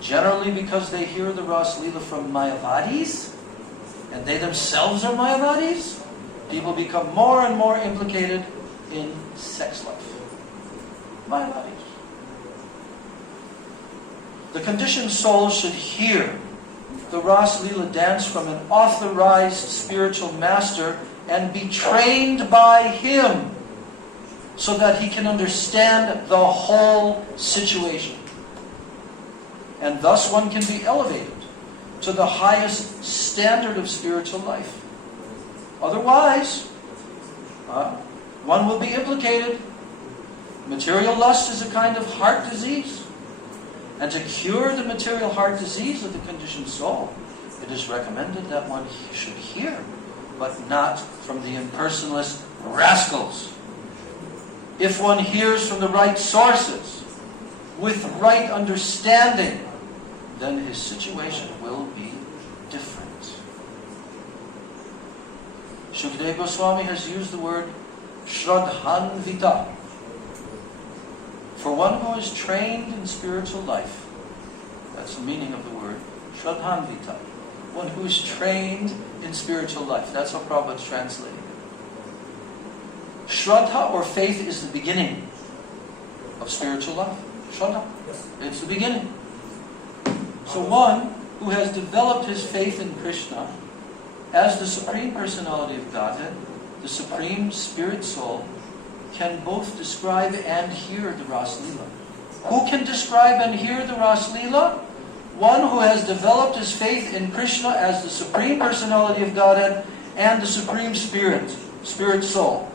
Generally, because they hear the Ras Leela from Mayavadis, and they themselves are Mayavadis, people become more and more implicated in sex life. Mayavadis. The conditioned soul should hear the Ras Leela dance from an authorized spiritual master and be trained by him so that he can understand the whole situation. And thus one can be elevated to the highest standard of spiritual life. Otherwise, one will be implicated. Material lust is a kind of heart disease. And to cure the material heart disease of the conditioned soul, it is recommended that one should hear, but not from the impersonalist rascals. If one hears from the right sources, with right understanding, then his situation will be different. Shukadeva Goswami has used the word Shraddhanvita. For one who is trained in spiritual life, that's the meaning of the word Shraddhanvita. One who is trained in spiritual life. That's how Prabhupada translated it. Shraddha or faith is the beginning of spiritual life. Shraddha. It's the beginning. So one who has developed his faith in Krishna as the Supreme Personality of Godhead, the Supreme Spirit Soul, can both describe and hear the Ras Leela. Who can describe and hear the Ras Leela? One who has developed his faith in Krishna as the Supreme Personality of Godhead and the Supreme Spirit Soul.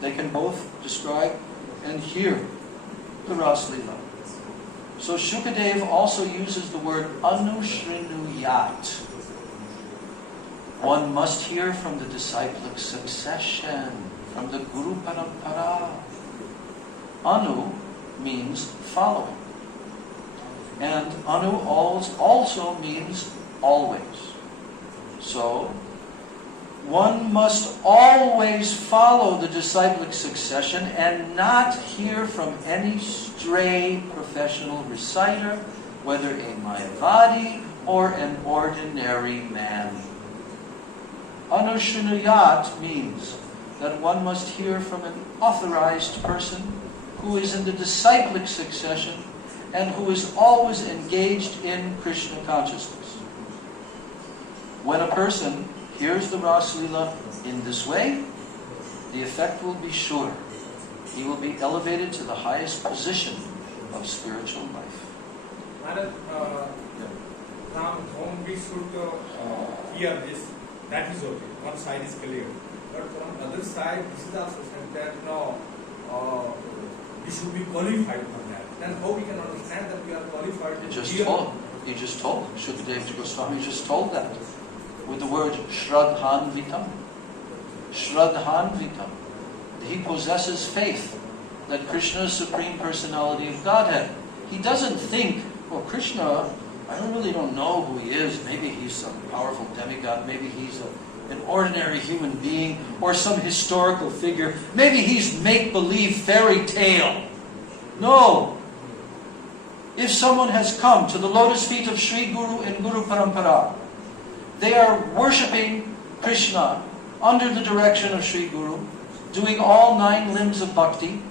They can both describe and hear the Ras Leela. So Shukadeva also uses the word Anusrinuyat. One must hear from the disciplic succession, from the Guru Parampara. Anu means following. And Anu also means always. So, one must always follow the disciplic succession and not hear from any stray professional reciter, whether a Mayavadi or an ordinary man. Anushinuyat means that one must hear from an authorized person who is in the disciplic succession and who is always engaged in Krishna consciousness. When a person hears the Ras Leela in this way, the effect will be sure. He will be elevated to the highest position of spiritual life. Madam, from whom we should hear this, that is okay. One side is clear. But from the other side, this is also said that we should be qualified for that. Then how we can understand that we are qualified to hear? He just told. Shukadeva Goswami just told that. With the word Shraddhanvitam. Shraddhanvitam. He possesses faith that Krishna is Supreme Personality of Godhead. He doesn't think, well, Krishna, really don't know who he is. Maybe he's some powerful demigod. Maybe he's an ordinary human being or some historical figure. Maybe he's make-believe fairy tale. No. If someone has come to the lotus feet of Sri Guru and Guru Parampara, they are worshipping Krishna under the direction of Sri Guru, doing all 9 limbs of bhakti.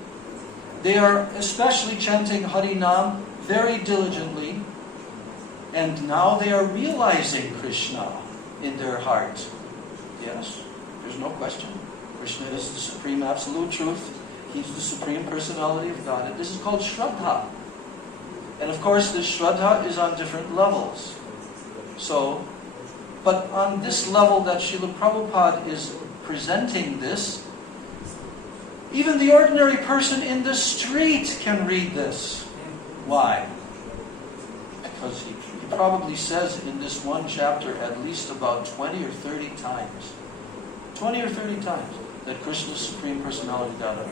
They are especially chanting Hari Nam very diligently, and now they are realizing Krishna in their heart. Yes, there's no question. Krishna is the supreme absolute truth. He's the supreme personality of God. And this is called Shraddha. And of course, this Shraddha is on different levels. So, but on this level that Srila Prabhupada is presenting this, even the ordinary person in the street can read this. Why? Because he probably says in this one chapter at least about 20 or 30 times. 20 or 30 times that Krishna's Supreme Personality got up.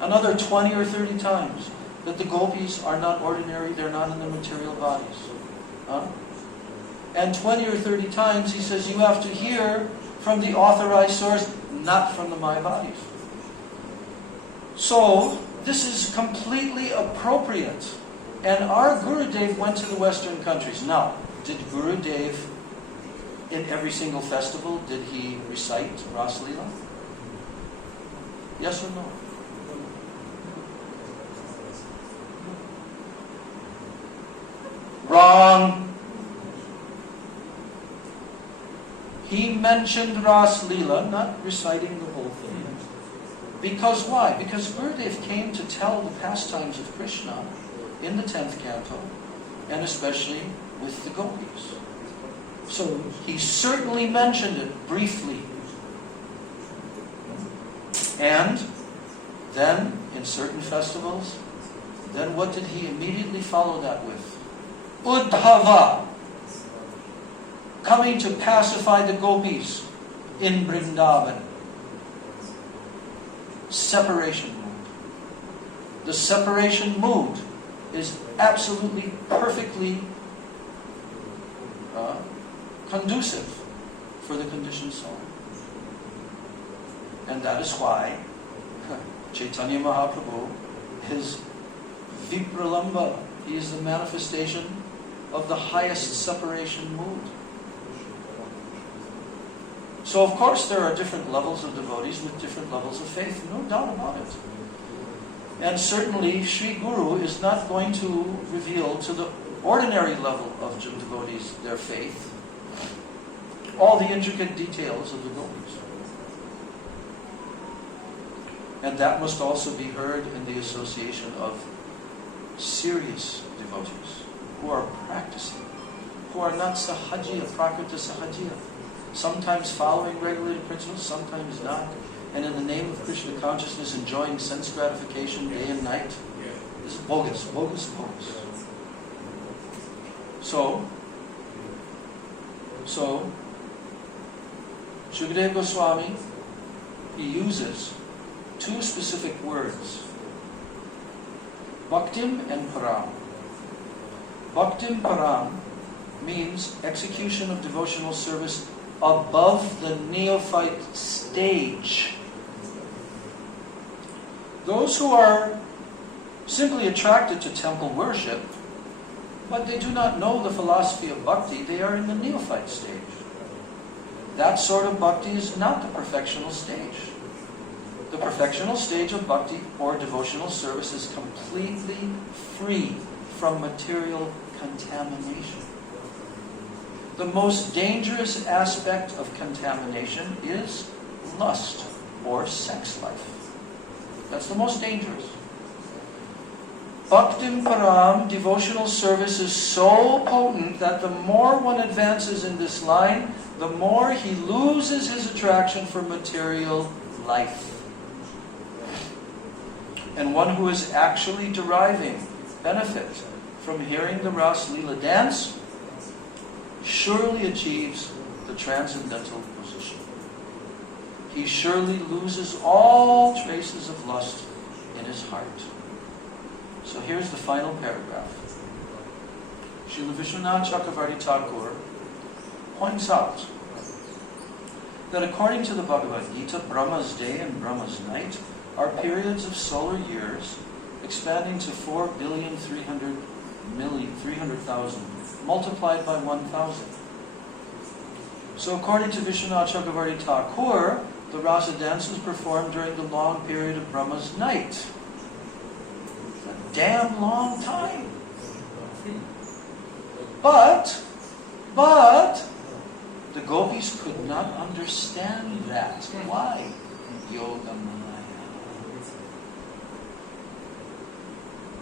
Another 20 or 30 times that the gopis are not ordinary, they're not in the material bodies. And 20 or 30 times he says you have to hear from the authorized source, not from the Maya bodies. So, this is completely appropriate. And our Gurudev went to the Western countries. Now, did Gurudev, in every single festival, did he recite Ras Leela? Yes or no? Wrong. He mentioned Ras Leela, not reciting the whole thing. Because why? Because Gurudev came to tell the pastimes of Krishna in the 10th canto, and especially with the gopis. So he certainly mentioned it briefly. And then, in certain festivals, then what did he immediately follow that with? Uddhava, coming to pacify the gopis in Vrindavan. Separation mood. The separation mood is absolutely, perfectly conducive for the conditioned soul. And that is why Chaitanya Mahaprabhu is Vipralamba. He is the manifestation of the highest separation mood. So of course there are different levels of devotees with different levels of faith, no doubt about it. And certainly Sri Guru is not going to reveal to the ordinary level of devotees their faith, all the intricate details of the gopis. And that must also be heard in the association of serious devotees who are practicing, who are not sahajiya, prakrita sahajiya, sometimes following regulated principles, sometimes not, and in the name of Krishna consciousness enjoying sense gratification day and night. This is bogus, bogus, bogus. So Shukadeva Goswami, he uses 2 specific words, Bhaktim and Param. Bhaktim Param means execution of devotional service above the neophyte stage. Those who are simply attracted to temple worship, but they do not know the philosophy of bhakti, they are in the neophyte stage. That sort of bhakti is not the perfectional stage. The perfectional stage of bhakti or devotional service is completely free from material contamination. The most dangerous aspect of contamination is lust or sex life. That's the most dangerous. Bhaktim Param, devotional service, is so potent that the more one advances in this line, the more he loses his attraction for material life. And one who is actually deriving benefit from hearing the Ras Leela dance surely achieves the transcendental position. He surely loses all traces of lust in his heart. So here's the final paragraph. Srila Vishwanath Chakravarti Thakur points out that according to the Bhagavad Gita, Brahma's day and Brahma's night are periods of solar years expanding to 4,300,000 multiplied by 1,000. So according to Vishwanath Chakravarti Thakur, the rasa dance was performed during the long period of Brahma's night. A damn long time. But the gopis could not understand that. Why? Yoga Maya.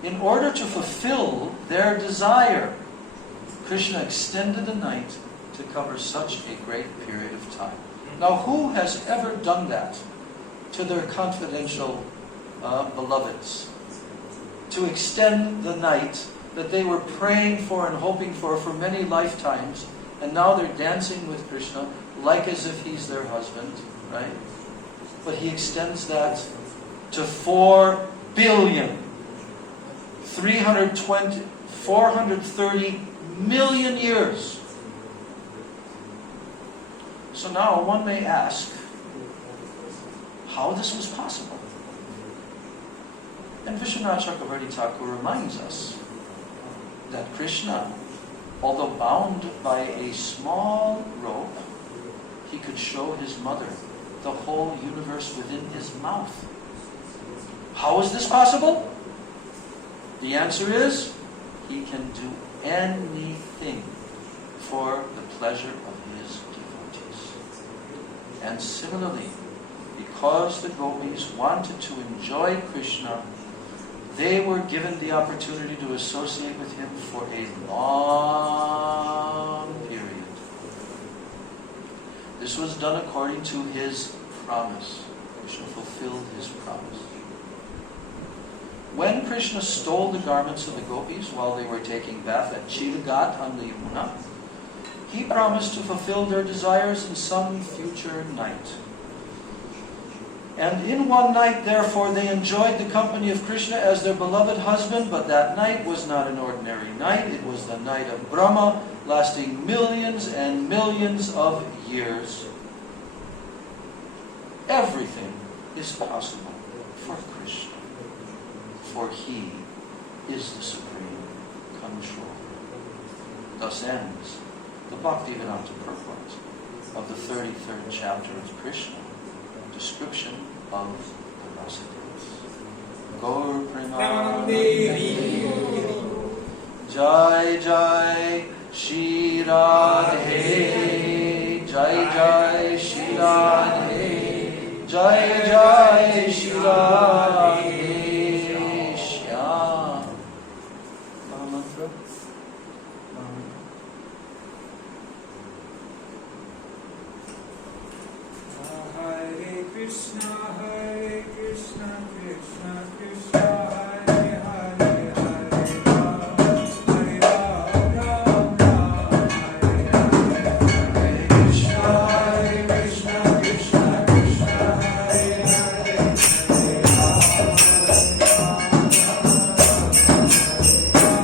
In order to fulfill their desire, Krishna extended the night to cover such a great period of time. Now, who has ever done that to their confidential beloveds? To extend the night that they were praying for and hoping for many lifetimes, and now they're dancing with Krishna like as if he's their husband, right? But he extends that to 430 million years. So now one may ask how this was possible. And Vishwanath Chakravarti Thakur reminds us that Krishna, although bound by a small rope, he could show his mother the whole universe within his mouth. How is this possible? The answer is, he can do anything for the pleasure of his devotees. And similarly, because the gopis wanted to enjoy Krishna, they were given the opportunity to associate with him for a long period. This was done according to his promise. Krishna fulfilled his promise. When Krishna stole the garments of the gopis while they were taking bath at Chilagat on the Yamuna, he promised to fulfill their desires in some future night. And in one night, therefore, they enjoyed the company of Krishna as their beloved husband, but that night was not an ordinary night. It was the night of Brahma, lasting millions and millions of years. Everything is possible for Krishna, for he is the supreme controller. Thus ends the Bhaktivedanta purport of the 33rd chapter of Krishna, description of the rasa dance. Gaur Premanande Jai Jai Shri Radhe Jai Jai Shri Radhe Jai Jai Shri Radhe Shyam. Mahamantra. Hare Krishna, Krishna Krishna, Hare Hare, Hare Ram, Hare Ram, Ram Hare Hare. Hare Krishna, Krishna Krishna, Hare Hare, Hare Ram, Hare Ram, Hare Krishna, Krishna Krishna, Hare Hare, Hare Ram.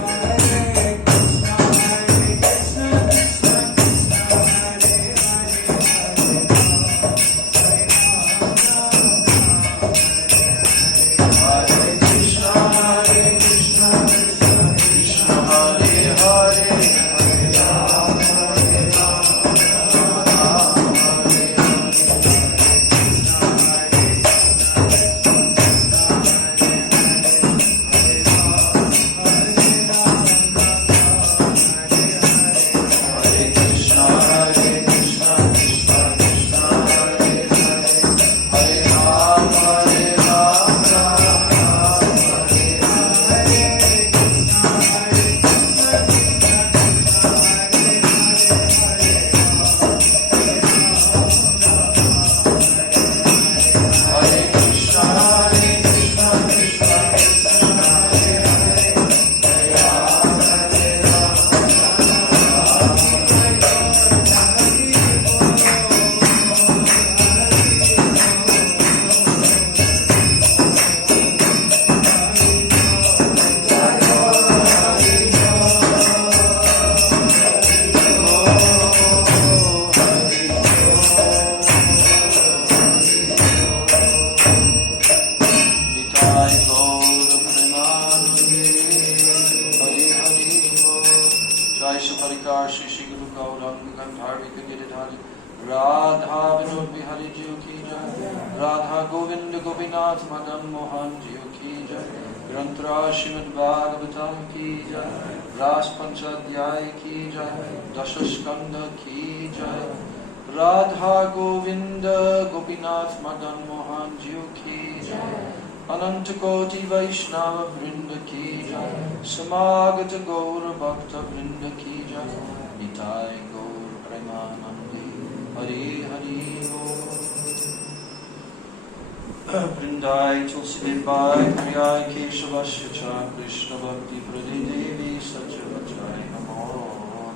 Radha Vinod Bihari Jiyo Ki Jai, Radha Govind Gopinath Madan Mohan Jiyo Ki Jai, Granthra Srimad Bhagavatam Ki Jai, Ras Panchadhyay Ki Jai, Dashaskanda Ki Jai, Radha Govinda Gopinath Madan Mohan Jiyo Ki Jai, Ananta Koti Vaishnava Vrinda Ki Jai, Samagata Gaura Bhakta Vrinda Ki Jai, Nitai Gaur Premanandi, Hari Hari Ho. Vrindai Tulsi Devi, Priyai Keshavasya Cha, Krishna Bhakti Prade Devi Sajavachai Namo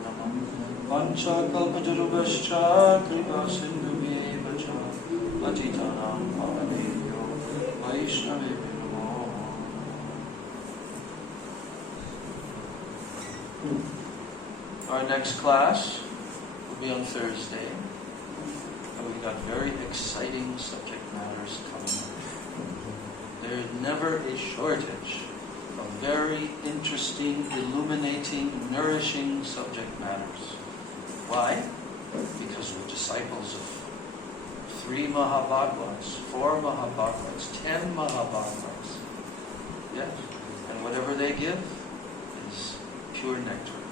Namah. Pancha Kalpajarubhascha, Kripa Sindhu Vyevacha, Patitanam Pavanebhyo, Vaishnavebhyo Namo. Our next class will be on Thursday. And we've got very exciting subject matters coming up. There is never a shortage of very interesting, illuminating, nourishing subject matters. Why? Because we're disciples of 3 Mahabhagavats, 4 Mahabhagavats, 10 Mahabhagavats. Yes? And whatever they give is pure nectar.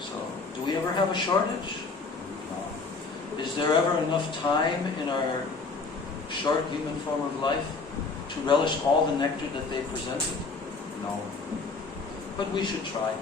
So, do we ever have a shortage? No. Is there ever enough time in our short human form of life to relish all the nectar that they presented? No. But we should try.